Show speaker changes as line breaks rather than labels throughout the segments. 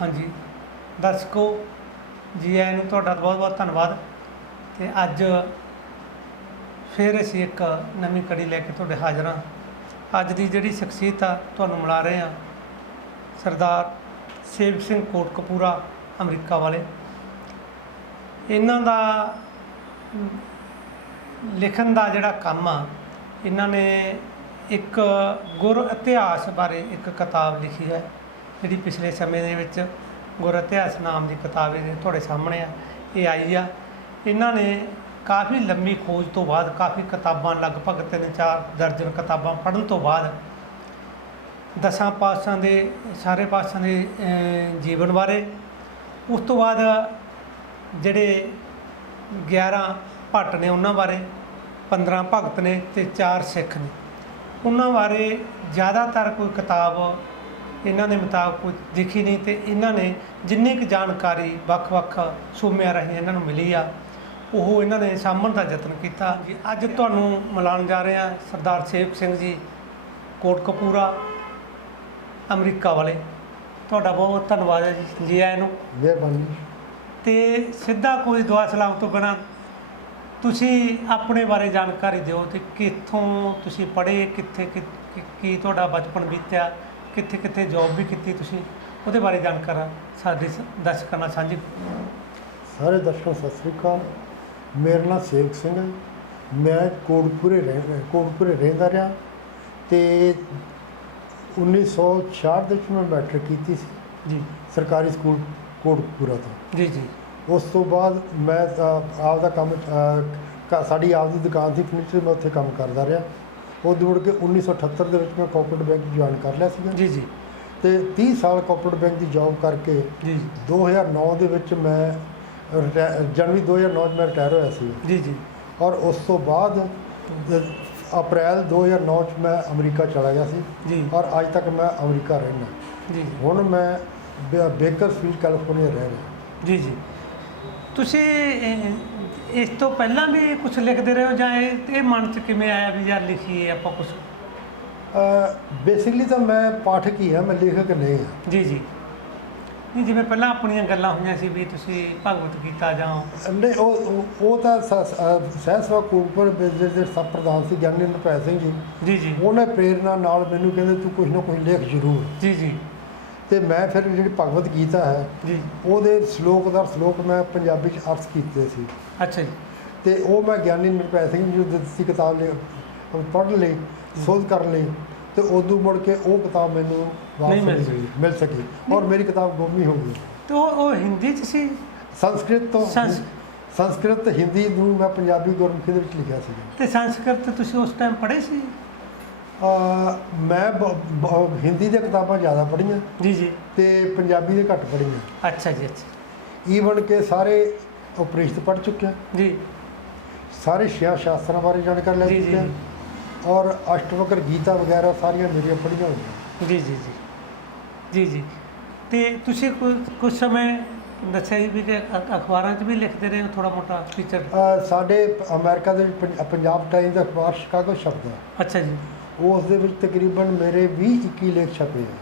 ਹਾਂਜੀ। ਦਰਸ਼ਕੋ ਜੀ ਆਇਆਂ ਨੂੰ ਤੁਹਾਡਾ ਬਹੁਤ ਬਹੁਤ ਧੰਨਵਾਦ। ਤੇ ਅੱਜ ਫਿਰ ਅਸੀਂ ਇੱਕ ਨਵੀਂ ਕੜੀ ਲੈ ਕੇ ਤੁਹਾਡੇ ਹਾਜ਼ਰ ਹਾਂ। ਅੱਜ ਦੀ ਜਿਹੜੀ ਸ਼ਖਸੀਅਤ ਆ, ਤੁਹਾਨੂੰ ਮਿਲਾ ਰਹੇ ਹਾਂ। ਸਰਦਾਰ ਸੇਵ ਸਿੰਘ ਕੋਟਕਪੂਰਾ, ਅਮਰੀਕਾ ਵਾਲੇ। ਇਹਨਾਂ ਦਾ ਲਿਖਣ ਦਾ ਜਿਹੜਾ ਕੰਮ ਆ, ਇਹਨਾਂ ਨੇ ਇੱਕ ਗੁਰ ਇਤਿਹਾਸ ਬਾਰੇ ਇੱਕ ਕਿਤਾਬ ਲਿਖੀ ਹੈ। ਜਿਹੜੀ ਪਿਛਲੇ ਸਮੇਂ ਦੇ ਵਿੱਚ ਗੁਰ ਇਤਿਹਾਸ ਨਾਮ ਦੀ ਕਿਤਾਬ ਇਹ ਤੁਹਾਡੇ ਸਾਹਮਣੇ ਆ, ਇਹ ਆਈ ਆ। ਇਹਨਾਂ ਨੇ ਕਾਫੀ ਲੰਮੀ ਖੋਜ ਤੋਂ ਬਾਅਦ ਕਾਫੀ ਕਿਤਾਬਾਂ, ਲਗਭਗ ਤਿੰਨ ਚਾਰ ਦਰਜਨ ਕਿਤਾਬਾਂ ਪੜ੍ਹਨ ਤੋਂ ਬਾਅਦ ਦਸਾਂ ਪਾਤਸ਼ਾਹਾਂ ਦੇ, ਸਾਰੇ ਪਾਤਸ਼ਾਹਾਂ ਦੇ ਜੀਵਨ ਬਾਰੇ, ਉਸ ਤੋਂ ਬਾਅਦ ਜਿਹੜੇ 11 ਭੱਟ ਨੇ ਉਹਨਾਂ ਬਾਰੇ 15 ਭਗਤ ਨੇ ਤੇ 4 ਸਿੱਖ ਨੇ। ਉਹਨਾਂ ਬਾਰੇ ਜ਼ਿਆਦਾਤਰ ਕੋਈ ਕਿਤਾਬ ਇਹਨਾਂ ਦੇ ਮੁਤਾਬਕ ਕੋਈ ਦਿਖੀ ਨਹੀਂ ਤੇ ਇਹਨਾਂ ਨੇ ਜਿੰਨੀ ਕੁ ਜਾਣਕਾਰੀ ਵੱਖ-ਵੱਖ ਸੂਮਿਆਂ ਰਾਹੀਂ ਇਹਨਾਂ ਨੂੰ ਮਿਲੀ ਆ ਉਹ ਇਹਨਾਂ ਨੇ ਸਾਂਭਣ ਦਾ ਯਤਨ ਕੀਤਾ। ਜੀ ਅੱਜ ਤੁਹਾਨੂੰ ਮਿਲਾਉਣ ਜਾ ਰਹੇ ਹਾਂ ਸਰਦਾਰ ਸੇਵਕ ਸਿੰਘ ਜੀ ਕੋਟਕਪੂਰਾ ਅਮਰੀਕਾ ਵਾਲੇ। ਤੁਹਾਡਾ ਬਹੁਤ ਬਹੁਤ ਧੰਨਵਾਦ ਹੈ ਜੀ ਜੀ ਆਇਆਂ ਨੂੰ।
ਮਿਹਰਬਾਨੀ।
ਤੇ ਸਿੱਧਾ ਕੋਈ ਦੁਆ ਸਲਾਮ ਤੋਂ ਬਿਨਾਂ ਤੁਸੀਂ ਆਪਣੇ ਬਾਰੇ ਜਾਣਕਾਰੀ ਦਿਓ ਤੇ ਕਿੱਥੋਂ ਤੁਸੀਂ ਪੜ੍ਹੇ ਕਿੱਥੇ ਕੀ ਤੁਹਾਡਾ ਬਚਪਨ ਬੀਤਿਆ ਕਿੱਥੇ ਕਿੱਥੇ ਜੌਬ ਵੀ ਕੀਤੀ ਤੁਸੀਂ ਉਹਦੇ ਬਾਰੇ ਜਾਣਕਾਰੀ ਸਾਡੇ ਸ- ਦਰਸ਼ਕਾਂ ਨਾਲ ਸਾਂਝੀ
ਸਾਰੇ ਦਰਸ਼ਕਾਂ ਸਤਿ ਸ੍ਰੀ ਅਕਾਲ। ਮੇਰਾ ਨਾਮ ਸੇਵਕ ਸਿੰਘ ਹੈ। ਮੈਂ ਕੋਟਪੁਰੇ ਰਹਿ ਕੋਟਪੁਰੇ ਰਹਿੰਦਾ ਰਿਹਾ ਤੇ 1966 ਦੇ ਵਿੱਚ ਮੈਂ ਮੈਟ੍ਰਿਕ ਕੀਤੀ ਸੀ
ਜੀ।
ਸਰਕਾਰੀ ਸਕੂਲ ਕੋਟਪੁਰਾ ਤੋਂ।
ਜੀ ਜੀ।
ਉਸ ਤੋਂ ਬਾਅਦ ਮੈਂ ਅ, ਆਪ ਦਾ ਕੰਮ ਅ, ਕ- ਸਾਡੀ ਆਪ ਦੀ ਦੁਕਾਨ ਸੀ ਫਰਨੀਚਰ ਮੈਂ ਉੱਥੇ ਕੰਮ ਕਰਦਾ ਰਿਹਾ। ਉਹ ਦੌੜ ਕੇ 1978 ਦੇ ਵਿੱਚ ਮੈਂ ਕੋਆਪਰੇਟਿਵ ਬੈਂਕ ਜੁਆਇਨ ਕਰ ਲਿਆ ਸੀਗਾ।
ਜੀ ਜੀ।
ਤੇ 30 ਸਾਲ ਕੋਆਪਰੇਟਿਵ ਬੈਂਕ ਦੀ ਜੌਬ ਕਰਕੇ
ਜੀ
2009 ਦੇ ਵਿੱਚ ਮੈਂ ਜਨਵਰੀ 2009 ਚ ਮੈਂ ਰਿਟਾਇਰ ਹੋਇਆ ਸੀ
ਜੀ ਜੀ।
ਔਰ ਉਸ ਤੋਂ ਬਾਅਦ ਅਪ੍ਰੈਲ 2009 ਚ ਮੈਂ ਅਮਰੀਕਾ ਚਲਾ ਗਿਆ ਸੀ।
ਜੀ।
ਔਰ ਅੱਜ ਤੱਕ ਮੈਂ ਅਮਰੀਕਾ ਰਹਿਣਾ
ਜੀ
ਹੁਣ ਮੈਂ ਬੇ- ਬੇਕਰਫੀਲਡ ਕੈਲੀਫੋਰਨੀਆ ਰਹਿ ਰਿਹਾ।
ਜੀ ਜੀ। ਤੁਸੀਂ ਇਸ ਤੋਂ ਪਹਿਲਾਂ ਵੀ ਕੁਝ ਲਿਖਦੇ ਰਹੇ ਹੋ ਜਾਂ ਇਹ ਇਹ ਮਨ 'ਚ ਕਿਵੇਂ ਆਇਆ ਵੀ ਯਾਰ ਲਿਖੀਏ ਆਪਾਂ ਕੁਝ
ਬੇਸਿਕਲੀ ਤਾਂ ਮੈਂ ਪਾਠਕ ਹੀ ਹਾਂ ਮੈਂ ਲੇਖਕ ਨਹੀਂ ਹਾਂ।
ਜੀ ਜੀ। ਨਹੀਂ ਜਿਵੇਂ ਪਹਿਲਾਂ ਆਪਣੀਆਂ ਗੱਲਾਂ ਹੋਈਆਂ ਸੀ ਵੀ ਤੁਸੀਂ ਭਗਵਤ ਗੀਤਾ ਜਾਂ
ਨਹੀਂ ਉਹ ਉਹ- ਤਾਂ ਸਹਿ ਸਭਾ ਕੋਪਰ ਬਿਜ਼ਨਸ ਦੇ ਸਭ ਪ੍ਰਧਾਨ ਸੀ ਗਿਆਨੀ ਸਿੰਘ ਜੀ।
ਜੀ ਜੀ।
ਉਹਨੇ ਪ੍ਰੇਰਨਾ ਨਾਲ ਮੈਨੂੰ ਕਹਿੰਦੇ ਤੂੰ ਕੁਝ ਨਾ ਕੁਝ ਲਿਖ ਜ਼ਰੂਰ।
ਜੀ ਜੀ।
ਤੇ ਮੈਂ ਫਿਰ ਜਿਹੜੀ ਭਗਵਤ ਗੀਤਾ ਹੈ
ਜੀ।
ਉਹਦੇ ਸ਼ਲੋਕ ਦਰ ਸ਼ਲੋਕ ਮੈਂ ਪੰਜਾਬੀ ਚ ਅਰਥ ਕੀਤੇ ਸੀ।
ਅੱਛਾ ਜੀ।
ਤੇ ਉਹ ਮੈਂ ਗਿਆਨੀ ਨਿਰਭੈ ਸਿੰਘ ਜੀ ਨੂੰ ਦਿੱਤੀ ਕਿਤਾਬ ਲੈ ਪੜ੍ਹ ਲਈ ਸੋਧ ਕਰ ਲਈ ਤੇ ਉਦੋਂ ਮੁੜ ਕੇ ਉਹ ਕਿਤਾਬ ਮੈਨੂੰ ਵਾਪਸ
ਮਿਲ
ਸਕੀ। ਔਰ ਮੇਰੀ ਕਿਤਾਬ ਗੁੰਮ ਹੀ ਗਈ।
ਤੇ ਉਹ ਹਿੰਦੀ 'ਚ ਸੀ?
ਸੰਸਕ੍ਰਿਤ ਤੋਂ
ਸੰਸ-
ਸੰਸਕ੍ਰਿਤ ਹਿੰਦੀ ਨੂੰ ਮੈਂ ਪੰਜਾਬੀ ਗੁਰਮੁਖੀ ਦੇ ਵਿੱਚ ਲਿਖਿਆ ਸੀ।
ਤੇ ਸੰਸਕ੍ਰਿਤ ਤੁਸੀਂ ਉਸ ਟਾਈਮ ਪੜ੍ਹੇ ਸੀ?
ਮੈਂ ਬ- ਬ- ਹਿੰਦੀ ਦੀਆਂ ਕਿਤਾਬਾਂ ਜ਼ਿਆਦਾ ਪੜ੍ਹੀਆਂ
ਜੀ ਜੀ।
ਤੇ ਪੰਜਾਬੀ ਦੇ ਘੱਟ ਪੜ੍ਹੀਆਂ।
ਅੱਛਾ ਜੀ ਅੱਛਾ।
ਈਵਨ ਕਿ ਸਾਰੇ ਉਪਨਿਸ਼ਦ ਪੜ੍ਹ ਚੁੱਕਿਆ।
ਜੀ।
ਸਾਰੇ ਛਿਆ ਸ਼ਾਸਤਰਾਂ ਬਾਰੇ ਜਾਣਕਾਰੀ ਲੈ
ਜੀ, ਜੀ,
ਚੁੱਕਿਆ।
ਜੀ।
ਔਰ ਅਸ਼ਟਵਕਰ ਗੀਤਾ ਵਗੈਰਾ ਸਾਰੀਆਂ ਮੇਰੀਆਂ ਪੜ੍ਹੀਆਂ ਹੋਈਆਂ।
ਜੀ ਜੀ ਜੀ। ਜੀ ਜੀ। ਤੇ ਤੁਸੀਂ ਕੁ- ਕੁਝ ਸਮੇਂ ਦੱਸਿਆ ਜੀ ਵੀ ਕਿ ਅ- ਅਖਬਾਰਾਂ 'ਚ ਵੀ ਲਿਖਦੇ ਰਹੇ ਹੋ ਥੋੜਾ ਮੋਟਾ ਫੀਚਰ
ਸਾਡੇ ਅਮਰੀਕਾ ਦੇ ਵਿੱਚ ਪੰਜ- ਪੰਜਾਬ ਟਾਈਮ ਦਾ ਅਖਬਾਰ ਸ਼ਿਕਾਗੋ ਛਪਦਾ।
ਅੱਛਾ ਜੀ।
ਉਸ ਦੇ ਵਿੱਚ ਤਕਰੀਬਨ ਮੇਰੇ 20 21 ਲੇਖ ਛਪੇ ਆ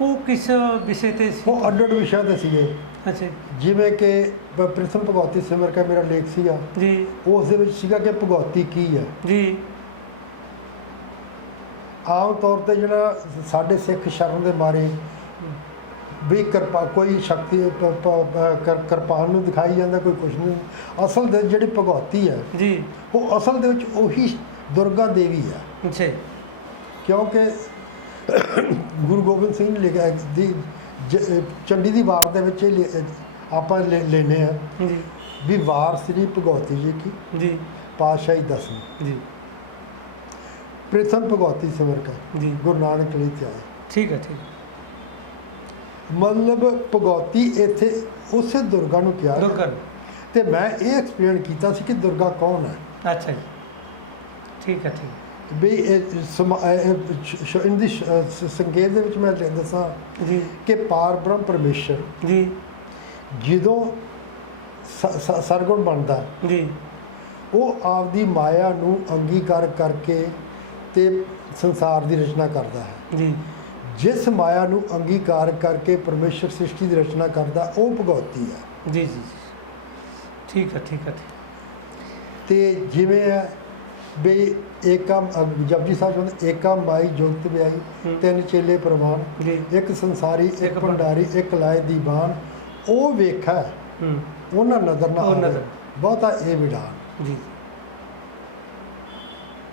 ਉਹ ਕਿਸ ਵਿਸ਼ੇ ਤੇ ਸੀ?
ਉਹ ਅੱਡ ਅੱਡ ਵਿਸ਼ਿਆਂ ਤੇ ਸੀਗੇ।
ਅੱਛਾ।
ਜਿਵੇਂ ਕਿ ਪ- ਪ੍ਰਿੰਸਮ ਭਗਵਤੀ ਸਿਮਰ ਕਾ ਮੇਰਾ ਲੇਖ ਸੀਗਾ।
ਜੀ।
ਉਸ ਦੇ ਵਿੱਚ ਸੀਗਾ ਕਿ ਭਗਵਤੀ ਕੀ ਹੈ।
ਜੀ।
ਆਮ ਤੌਰ ਤੇ ਜਿਹੜਾ ਸਾਡੇ ਸਿੱਖ ਸ਼ਰਨ ਦੇ ਮਾਰੇ ਵੀ ਕਿਰਪਾ ਕੋਈ ਸ਼ਕਤੀ ਕਿਰਪਾਨ ਨੂੰ ਦਿਖਾਈ ਜਾਂਦਾ ਕੋਈ ਕੁਛ ਨਹੀਂ। ਅਸਲ ਦੇ ਜਿਹੜੀ ਭਗਵਤੀ ਹੈ
ਜੀ।
ਉਹ ਅਸਲ ਦੇ ਵਿੱਚ ਉਹੀ ਦੁਰਗਾ ਦੇਵੀ ਹੈ।
ਜੀ।
ਕਿਉਂਕਿ ਗੁਰੂ ਗੋਬਿੰਦ ਸਿੰਘ ਨੇ ਲਿਖਿਆ ਦੀ ਚੰਡੀ ਦੀ ਵਾਰ ਦੇ ਵਿੱਚ ਆਪਾਂ ਲੈਨੇ ਆ
ਜੀ
ਵੀ ਵਾਰ ਸ੍ਰੀ ਭਗਵਤੀ ਜੀ ਕੀ
ਜੀ
ਪਾਤਸ਼ਾਹੀ ਦਸਵੀਂ
ਜੀ
ਪ੍ਰਥਮ ਭਗਵਤੀ ਸਿਮਰ ਕਾ
ਜੀ
ਗੁਰੂ ਨਾਨਕ ਲਈ ਤੇ ਆਏ
ਠੀਕ ਹੈ ਠੀਕ।
ਮਤਲਬ ਭਗਵਤੀ ਇੱਥੇ ਉਸੇ ਦੁਰਗਾ ਨੂੰ ਗਿਆ।
ਰੁਕਣ
ਤੇ ਮੈਂ ਇਹ ਐਕਸਪਲੇਨ ਕੀਤਾ ਸੀ ਕਿ ਦੁਰਗਾ ਕੌਣ ਹੈ
ਅੱਛਾ ਜੀ ਠੀਕ ਹੈ ਠੀਕ ਹੈ।
ਵੀ ਸ- ਸੰਕੇਤ ਦੇ ਵਿੱਚ ਮੈਂ ਦੱਸਾਂ
ਜੀ।
ਕਿ ਪਾਰ ਬ੍ਰਹਮ ਪਰਮੇਸ਼ਰ
ਜੀ।
ਜਦੋਂ ਸਰਗੁਣ ਬਣਦਾ
ਜੀ।
ਉਹ ਆਪਦੀ ਮਾਇਆ ਨੂੰ ਅੰਗੀਕਾਰ ਕਰਕੇ ਤੇ ਸੰਸਾਰ ਦੀ ਰਚਨਾ ਕਰਦਾ ਹੈ।
ਜੀ।
ਜਿਸ ਮਾਇਆ ਨੂੰ ਅੰਗੀਕਾਰ ਕਰਕੇ ਪਰਮੇਸ਼ਰ ਸ੍ਰਿਸ਼ਟੀ ਦੀ ਰਚਨਾ ਕਰਦਾ ਉਹ ਭਗਵਤੀ ਹੈ।
ਜੀ ਜੀ ਠੀਕ ਹੈ ਠੀਕ ਹੈ।
ਤੇ ਜਿਵੇਂ ਹੈ ਵੀ ਏਕਮ ਜਪਜੀ ਸਾਹਿਬ ਕਹਿੰਦੇ ਏਕਾ ਮਾਈ ਜੋਗਤ ਵਿਆਈ
ਹੂੰ।
ਤਿੰਨ ਚੇਲੇ ਪ੍ਰਵਾਨ ਇੱਕ ਸੰਸਾਰੀ
ਇੱਕ
ਭੰਡਾਰੀ। ਇੱਕ ਲਾਇ ਦੀ ਬਾਣ ਉਹ ਵੇਖਾ ਉਹਨਾਂ ਨਜ਼ਰ ਨਾ ਆਵੇ। ਬਹੁਤਾ ਇਹ ਵਿਡਾਨ
ਜੀ।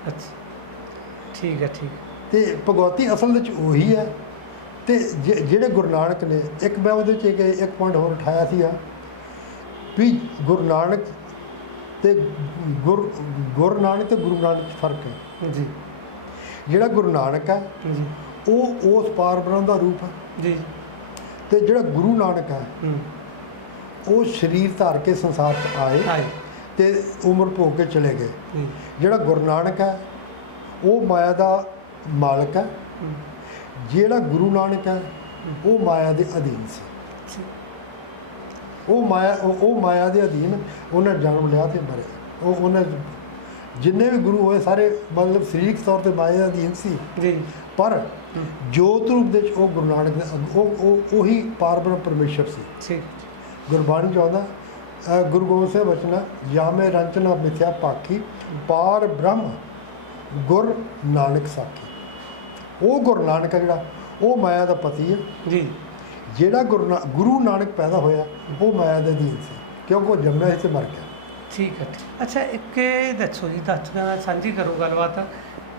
ਅੱਛਾ। ਠੀਕ ਹੈ ਠੀਕ।
ਤੇ ਭਗਵਤੀ ਅਸਲ ਵਿੱਚ ਉਹੀ ਹੈ। ਤੇ ਜਿਹੜੇ ਗੁਰੂ ਨਾਨਕ ਨੇ ਇੱਕ ਮੈਂ ਉਹਦੇ 'ਚ ਇੱਕ ਪੁਆਇੰਟ ਹੋਰ ਉਠਾਇਆ ਸੀਗਾ ਵੀ ਗੁਰੂ ਨਾਨਕ ਤੇ ਗੁਰ ਗੁਰੂ ਨਾਨਕ ਤੇ ਗੁਰੂ ਨਾਨਕ 'ਚ ਫ਼ਰਕ ਹੈ।
ਜੀ।
ਜਿਹੜਾ ਗੁਰੂ ਨਾਨਕ ਹੈ
ਜੀ।
ਉਹ ਉਸ ਪਾਰ ਬ੍ਰਹਮ ਦਾ ਰੂਪ ਹੈ।
ਜੀ।
ਤੇ ਜਿਹੜਾ ਗੁਰੂ ਨਾਨਕ ਹੈ ਉਹ ਸਰੀਰ ਧਾਰ ਕੇ ਸੰਸਾਰ 'ਚ ਆਏ ਤੇ ਉਮਰ ਭੋਗ ਕੇ ਚਲੇ ਗਏ। ਜਿਹੜਾ ਗੁਰੂ ਨਾਨਕ ਹੈ ਉਹ ਮਾਇਆ ਦਾ ਮਾਲਕ ਹੈ। ਜਿਹੜਾ ਗੁਰੂ ਨਾਨਕ ਹੈ ਉਹ ਮਾਇਆ ਦੇ ਅਧੀਨ ਸੀ। ਉਹ ਮਾਇਆ ਉਹ ਮਾਇਆ ਦੇ ਅਧੀਨ ਉਹਨੇ ਜਨਮ ਲਿਆ ਤੇ ਮਰੇ ਉਹ ਉਹਨੇ ਜਿੰਨੇ ਵੀ ਗੁਰੂ ਹੋਏ ਸਾਰੇ ਮਤਲਬ ਸਰੀਰਕ ਤੌਰ ਤੇ ਮਾਇਆ ਦੇ ਅਧੀਨ ਸੀ।
ਜੀ।
ਪਰ ਜੋਤ ਰੂਪ ਦੇ ਵਿੱਚ ਉਹ ਗੁਰੂ ਨਾਨਕ ਦੇ ਉਹ ਉਹ ਉਹੀ ਪਾਰਬ੍ਰਹਮ ਪਰਮੇਸ਼ਰ ਸੀ।
ਠੀਕ
ਗੁਰਬਾਣੀ ਚਾਹੁੰਦਾ ਗੁਰੂ ਗੋਬਿੰਦ ਸਿੰਘ ਬਚਨਾ ਜਾਮੇ ਰੰਚਨਾ ਮਿਥਿਆ ਪਾਖੀ ਪਾਰ ਬ੍ਰਹਮ ਗੁਰ ਨਾਨਕ ਸਾਖੀ। ਉਹ ਗੁਰੂ ਨਾਨਕ ਜਿਹੜਾ ਉਹ ਮਾਇਆ ਦਾ ਪਤੀ ਹੈ
ਜੀ।
ਜਿਹੜਾ ਗੁਰੂ ਗੁਰੂ ਨਾਨਕ ਪੈਦਾ ਹੋਇਆ ਉਹ ਮਾਇਆ ਦੇ ਅਧੀਨ ਸੀ ਕਿਉਂਕਿ ਉਹ ਜੰਮਿਆ ਤੇ ਮਰ ਗਿਆ।
ਠੀਕ ਹੈ। ਅੱਛਾ ਇੱਕ ਇਹ ਦੱਸੋ ਜੀ ਦਰਸ਼ਕਾਂ ਨਾਲ ਸਾਂਝੀ ਕਰੋ ਗੱਲਬਾਤ।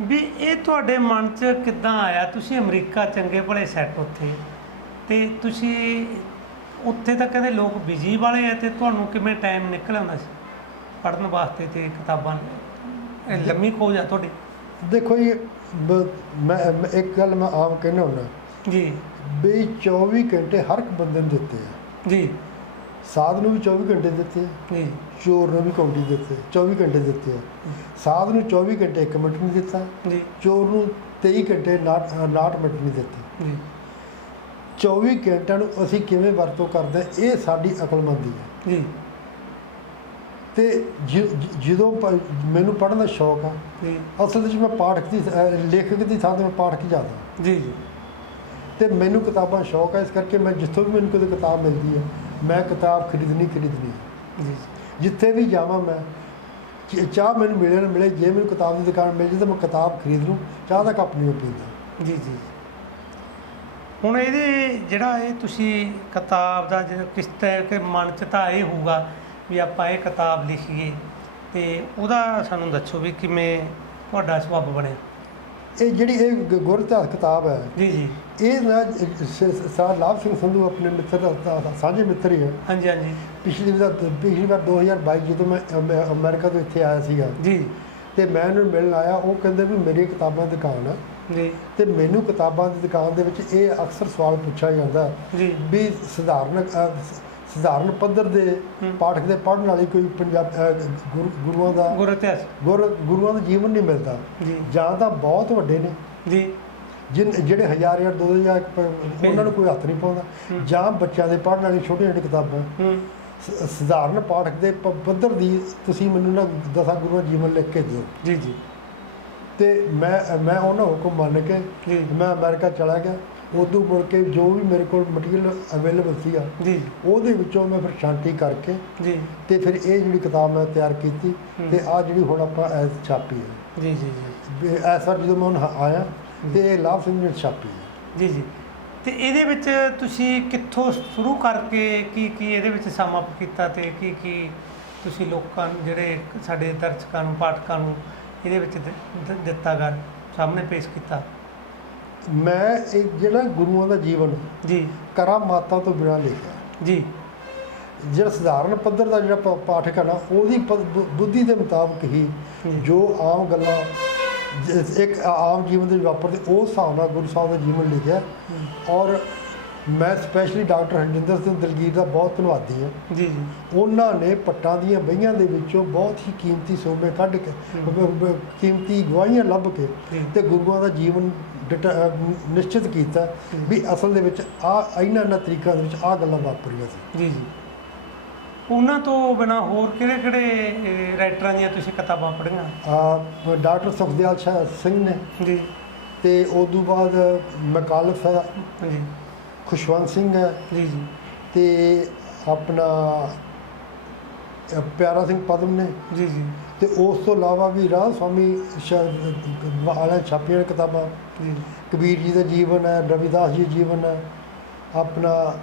ਵੀ ਇਹ ਤੁਹਾਡੇ ਮਨ 'ਚ ਕਿੱਦਾਂ ਆਇਆ? ਤੁਸੀਂ ਅਮਰੀਕਾ ਚੰਗੇ ਭਲੇ ਸੈੱਟ ਉੱਥੇ ਤੇ ਤੁਸੀਂ ਉੱਥੇ ਤਾਂ ਕਹਿੰਦੇ ਲੋਕ ਬਿਜ਼ੀ ਵਾਲੇ ਆ ਤੇ ਤੁਹਾਨੂੰ ਕਿਵੇਂ ਟਾਈਮ ਨਿਕਲ ਆਉਂਦਾ ਸੀ? ਪੜ੍ਹਨ ਵਾਸਤੇ ਤੇ ਕਿਤਾਬਾਂ ਇਹ ਲੰਮੀ ਖੋਜ ਆ ਤੁਹਾਡੀ?
ਦੇਖੋ ਜੀ ਮੈਂ ਇੱਕ ਗੱਲ ਮੈਂ ਆਮ ਕਹਿੰਦਾ ਹੁੰਦਾ।
ਜੀ।
ਵੀ 24 ਘੰਟੇ ਹਰ ਇੱਕ ਬੰਦੇ ਨੂੰ ਦਿੱਤੇ ਆ।
ਜੀ।
ਸਾਧ ਨੂੰ ਵੀ 24 ਘੰਟੇ ਦਿੱਤੇ ਆ।
ਜੀ।
ਚੋਰ ਨੂੰ ਵੀ ਕੌਂਟੀ ਦਿੱਤੇ 24 ਘੰਟੇ ਦਿੱਤੇ ਆ। ਸਾਧ ਨੂੰ 24 ਘੰਟੇ 1 ਮਿੰਟ ਨਹੀਂ ਦਿੱਤਾ।
ਜੀ।
ਚੋਰ ਨੂੰ 23 ਘੰਟੇ 59 ਮਿੰਟ ਨਹੀਂ ਦਿੱਤੇ।
ਜੀ।
24 ਘੰਟਿਆਂ ਨੂੰ ਅਸੀਂ ਕਿਵੇਂ ਵਰਤੋਂ ਕਰਦੇ ਹਾਂ, ਇਹ ਸਾਡੀ ਅਕਲਮੰਦੀ ਹੈ
ਜੀ।
ਤੇ ਜਦੋਂ ਮੈਨੂੰ ਪੜ੍ਹਨ ਦਾ ਸ਼ੌਕ ਆ ਅਸਲ ਵਿੱਚ ਮੈਂ ਪਾਠਕ ਦੀ ਲੇਖਕ ਦੀ ਥਾਂ ਤੇ ਮੈਂ ਪਾਠਕ ਜ਼ਿਆਦਾ।
ਜੀ ਜੀ।
ਤੇ ਮੈਨੂੰ ਕਿਤਾਬਾਂ ਸ਼ੌਕ ਹੈ ਇਸ ਕਰਕੇ ਮੈਂ ਜਿੱਥੋਂ ਵੀ ਮੈਨੂੰ ਕੋਈ ਕਿਤਾਬ ਮਿਲਦੀ ਹੈ ਮੈਂ ਕਿਤਾਬ ਖਰੀਦਣੀ ਖਰੀਦਣੀ।
ਜੀ।
ਜਿੱਥੇ ਵੀ ਜਾਵਾਂ ਮੈਂ ਚਾਹ ਮੈਨੂੰ ਮਿਲੇ ਨਾ ਮਿਲੇ ਜੇ ਮੈਨੂੰ ਕਿਤਾਬ ਦੀ ਦੁਕਾਨ ਮਿਲ ਜੇ ਤਾਂ ਮੈਂ ਕਿਤਾਬ ਖਰੀਦ ਲੂੰ ਚਾਹ ਦਾ ਕੱਪ ਨਹੀਂ ਪੀਂਦਾ।
ਜੀ ਜੀ। ਹੁਣ ਇਹਦੇ ਜਿਹੜਾ ਇਹ ਤੁਸੀਂ ਕਿਤਾਬ ਦਾ ਜਿਹੜਾ ਕਿਸ ਤਰ੍ਹਾਂ ਕਿ ਮਨ ਚ ਤਾਂ ਇਹ ਹੋਊਗਾ ਵੀ ਆਪਾਂ ਇਹ ਕਿਤਾਬ ਲਿਖੀਏ ਤੇ ਉਹਦਾ ਸਾਨੂੰ ਦੱਸੋ ਵੀ ਕਿਵੇਂ ਤੁਹਾਡਾ ਸੁਭਾਅ ਬਣਿਆ।
ਇਹ ਜਿਹੜੀ ਇਹ ਗੁਰ ਕਿਤਾਬ ਹੈ
ਜੀ ਜੀ।
ਇਹ ਨਾ ਸਰ ਲਾਭ ਸਿੰਘ ਸੰਧੂ ਆਪਣੇ ਮਿੱਤਰ ਦਾ- ਦਾ ਸਾਂਝੇ ਮਿੱਤਰ ਹੀ ਹੈ।
ਹਾਂਜੀ ਹਾਂਜੀ।
ਪਿਛਲੀ ਵਾਰ ਪਿਛਲੀ ਵਾਰ 2022 ਜਦੋਂ ਮੈਂ ਅਮੈ- ਅਮਰੀਕਾ ਤੋਂ ਇੱਥੇ ਆਇਆ ਸੀਗਾ
ਜੀ।
ਤੇ ਮੈਂ ਉਹਨੂੰ ਮਿਲਣ ਆਇਆ ਉਹ ਕਹਿੰਦੇ ਵੀ ਮੇਰੀ ਕਿਤਾਬਾਂ ਦੀ ਦੁਕਾਨ ਹੈ।
ਜੀ।
ਤੇ ਮੈਨੂੰ ਕਿਤਾਬਾਂ ਦੀ ਦੁਕਾਨ ਦੇ ਵਿੱਚ ਇਹ ਅਕਸਰ ਸਵਾਲ ਪੁੱਛਿਆ ਜਾਂਦਾ
ਜੀ।
ਵੀ ਸਧਾਰਨ ਸਧਾਰਨ ਪੱਧਰ ਦੇ। ਪਾਠਕ ਦੇ ਪੜ੍ਹਨ ਵਾਲੀ ਕੋਈ ਪੰਜਾਬ ਗੁਰੂਆਂ ਦਾ
ਗੁਰ ਇਤਿਹਾਸ।
ਗੁਰੂਆਂ ਦਾ ਜੀਵਨ ਨਹੀਂ ਮਿਲਦਾ।
ਜੀ।
ਜਾਂ ਤਾਂ ਬਹੁਤ ਵੱਡੇ ਨੇ।
ਜੀ।
ਜਿਨ ਜਿਹੜੇ ਹਜ਼ਾਰ ਹਜ਼ਾਰ ਪ- ਉਹਨਾਂ ਨੂੰ ਕੋਈ ਹੱਥ ਨਹੀਂ ਪਾਉਂਦਾ। ਜਾਂ ਬੱਚਿਆਂ ਦੇ ਪੜ੍ਹਨ ਵਾਲੀ ਛੋਟੀਆਂ ਛੋਟੀਆਂ ਕਿਤਾਬਾਂ। ਸਧਾਰਨ ਪਾਠਕ ਦੇ ਪੱਧਰ ਦੀ ਤੁਸੀਂ ਮੈਨੂੰ ਨਾ ਦਸਾਂ ਗੁਰੂਆਂ ਜੀਵਨ ਲਿਖ ਕੇ ਦਿਓ।
ਜੀ ਜੀ।
ਤੇ ਮੈਂ ਮੈਂ ਉਹਨਾਂ ਹੁਕਮ ਮੰਨ ਕੇ
ਜੀ।
ਮੈਂ ਅਮਰੀਕਾ ਚਲਾ ਗਿਆ। ਉਦੋਂ ਮੁੜ ਕੇ ਜੋ ਵੀ ਮੇਰੇ ਕੋਲ ਮਟੀਰੀਅਲ ਅਵੇਲੇਬਲ ਸੀਗਾ
ਜੀ।
ਉਹਦੇ ਵਿੱਚੋਂ ਮੈਂ ਫਿਰ ਸ਼ਾਂਤੀ ਕਰਕੇ
ਜੀ।
ਤੇ ਫਿਰ ਇਹ ਜਿਹੜੀ ਕਿਤਾਬ ਮੈਂ ਤਿਆਰ ਕੀਤੀ। ਤੇ ਆ ਜਿਹੜੀ ਹੁਣ ਆਪਾਂ ਐਸ ਛਾਪੀ ਹੈ।
ਜੀ ਜੀ ਜੀ।
ਵਾਰ ਜਦੋਂ ਮੈਂ ਹੁਣ ਆਇਆ ਤੇ ਇਹ ਲਾਭ ਸਿੰਘ ਨੇ ਛਾਪੀ ਹੈ।
ਜੀ ਜੀ। ਤੇ ਇਹਦੇ ਵਿੱਚ ਤੁਸੀਂ ਕਿੱਥੋਂ ਸ਼ੁਰੂ ਕਰਕੇ ਕੀ ਕੀ ਇਹਦੇ ਵਿੱਚ ਸਮ ਅਪ ਕੀਤਾ ਤੇ ਕੀ ਕੀ ਤੁਸੀਂ ਲੋਕਾਂ ਨੂੰ ਜਿਹੜੇ ਸਾਡੇ ਦਰਸ਼ਕਾਂ ਨੂੰ ਪਾਠਕਾਂ ਨੂੰ ਇਹਦੇ ਵਿੱਚ ਦਿੱਤਾ ਗਾ ਸਾਹਮਣੇ ਪੇਸ਼ ਕੀਤਾ?
ਮੈਂ ਇਹ ਜਿਹੜਾ ਗੁਰੂਆਂ ਦਾ ਜੀਵਨ
ਜੀ।
ਕਰਾ ਮਾਤਾ ਤੋਂ ਬਿਨਾਂ ਲਿਖਿਆ।
ਜੀ।
ਜਿਹੜਾ ਸਧਾਰਨ ਪੱਧਰ ਦਾ ਜਿਹੜਾ ਪਾਠਕ ਹੈ ਨਾ ਉਹਦੀ ਬੁੱਧੀ ਦੇ ਮੁਤਾਬਕ ਹੀ
ਜੀ।
ਆਮ ਗੱਲਾਂ ਇੱਕ ਆਮ ਜੀਵਨ ਦੇ ਵਿੱਚ ਵਾਪਰਦੇ ਉਸ ਹਿਸਾਬ ਨਾਲ ਗੁਰੂ ਸਾਹਿਬ ਦਾ ਜੀਵਨ ਲਿਖਿਆ। ਔਰ ਮੈਂ ਸਪੈਸ਼ਲੀ ਡਾਕਟਰ ਹਰਜਿੰਦਰ ਸਿੰਘ ਦਲਗੀਰ ਦਾ ਬਹੁਤ ਧੰਨਵਾਦੀ ਹਾਂ।
ਜੀ ਜੀ।
ਉਹਨਾਂ ਨੇ ਪੱਟਾਂ ਦੀਆਂ ਬਈਆਂ ਦੇ ਵਿੱਚੋਂ ਬਹੁਤ ਹੀ ਕੀਮਤੀ ਸੋਮੇ ਕੱਢ ਕੇ ਕੀਮਤੀ ਗਵਾਹੀਆਂ ਲੱਭ ਕੇ
ਜੀ।
ਤੇ ਗੁਰੂਆਂ ਦਾ ਜੀਵਨ ਨਿਸ਼ਚਿਤ ਕੀਤਾ। ਵੀ ਅਸਲ ਦੇ ਵਿੱਚ ਆ ਇਹਨਾਂ ਇਹਨਾਂ ਤਰੀਕਾਂ ਦੇ ਵਿੱਚ ਆ ਗੱਲਾਂ ਵਾਪਰੀਆਂ ਸੀ।
ਜੀ ਜੀ। ਉਹਨਾਂ ਤੋਂ ਬਿਨਾ ਹੋਰ ਕਿਹੜੇ ਕਿਹੜੇ ਰਾਈਟਰਾਂ ਦੀਆਂ ਤੁਸੀਂ ਕਿਤਾਬਾਂ ਪੜ੍ਹੀਆਂ?
ਆ ਡਾਕਟਰ ਸੁਖਦੇਵ ਸਿੰਘ ਨੇ
ਜੀ।
ਤੇ ਉਸ ਤੋਂ ਬਾਅਦ ਮਕਾਲਫ
ਹਾਂਜੀ
ਖੁਸ਼ਵੰਤ ਸਿੰਘ ਹੈ।
ਜੀ ਜੀ।
ਤੇ ਆਪਣਾ ਪਿਆਰਾ ਸਿੰਘ ਪਦਮ ਨੇ।
ਜੀ ਜੀ।
ਤੇ ਉਸ ਤੋਂ ਇਲਾਵਾ ਵੀ ਰਾਹ ਸਵਾਮੀ ਵਾਲਿਆਂ ਛਾਪੀਆਂ ਕਿਤਾਬਾਂ।
ਜੀ।
ਕਬੀਰ ਜੀ ਦਾ ਜੀਵਨ ਹੈ ਰਵਿਦਾਸ ਜੀ ਜੀਵਨ ਹੈ ਆਪਣਾ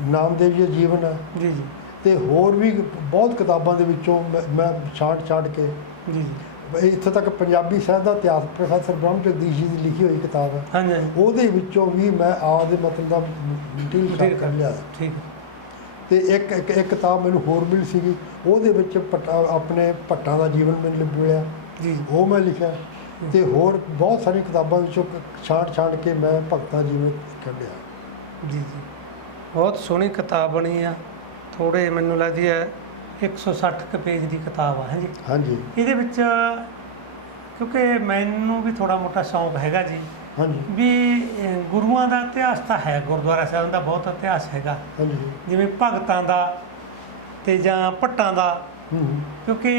ਨਾਮਦੇਵ ਜੀ ਦਾ ਜੀਵਨ ਹੈ।
ਜੀ ਜੀ।
ਤੇ ਹੋਰ ਵੀ ਬਹੁਤ ਕਿਤਾਬਾਂ ਦੇ ਵਿੱਚੋਂ ਮੈਂ- ਮੈਂ ਛਾਂਟ ਛਾਂਟ ਕੇ
ਜੀ ਜੀ।
ਇੱਥੇ ਤੱਕ ਪੰਜਾਬੀ ਸਾਹਿਤ ਦਾ ਇਤਿਹਾਸ ਪ੍ਰੋਫੈਸਰ ਬ੍ਰਹਮ ਜਗਦੀਸ਼ ਜੀ ਦੀ ਲਿਖੀ ਹੋਈ ਕਿਤਾਬ ਹੈ।
ਹਾਂਜੀ।
ਉਹਦੇ ਵਿੱਚੋਂ ਵੀ ਮੈਂ ਆਪਦੇ ਮਤਲਬ ਦਾ ਡਿਟੇਲ ਕਰ ਲਿਆ।
ਠੀਕ ਹੈ।
ਤੇ ਇੱਕ ਇੱਕ ਇੱਕ ਕਿਤਾਬ ਮੈਨੂੰ ਹੋਰ ਮਿਲੀ ਸੀਗੀ। ਉਹਦੇ ਵਿੱਚ ਪੱਟਾ ਆਪਣੇ ਭੱਟਾਂ ਦਾ ਜੀਵਨ ਮੈਨੂੰ ਮਿਲਿਆ।
ਜੀ। ਜੀ
ਉਹ ਮੈਂ ਲਿਖਿਆ। ਤੇ ਹੋਰ ਬਹੁਤ ਸਾਰੀਆਂ ਕਿਤਾਬਾਂ ਵਿੱਚੋਂ ਛਾਂਟ ਛਾਂਟ ਕੇ ਮੈਂ ਭਗਤਾਂ ਜੀਵਨ ਕੱਢਿਆ
ਜੀ ਜੀ। ਬਹੁਤ ਸੋਹਣੀ ਕਿਤਾਬ ਬਣੀ ਆ। ਥੋੜੇ ਮੈਨੂੰ ਲੱਗਦੀ ਹੈ 160 ਕੁ ਪੇਜ ਦੀ ਕਿਤਾਬ ਆ ਹਾਂਜੀ।
ਹਾਂਜੀ।
ਇਹਦੇ ਵਿੱਚ ਕਿਉਂਕਿ ਮੈਨੂੰ ਵੀ ਥੋੜਾ ਮੋਟਾ ਸ਼ੌਂਕ ਹੈਗਾ ਜੀ।
ਹਾਂਜੀ।
ਵੀ ਗੁਰੂਆਂ ਦਾ ਇਤਿਹਾਸ ਤਾਂ ਹੈ ਗੁਰਦੁਆਰਾ ਸਾਹਿਬ ਦਾ ਬਹੁਤ ਇਤਿਹਾਸ ਹੈਗਾ।
ਹਾਂਜੀ।
ਜਿਵੇਂ ਭਗਤਾਂ ਦਾ ਤੇ ਜਾਂ ਭੱਟਾਂ ਦਾ। ਕਿਉਂਕਿ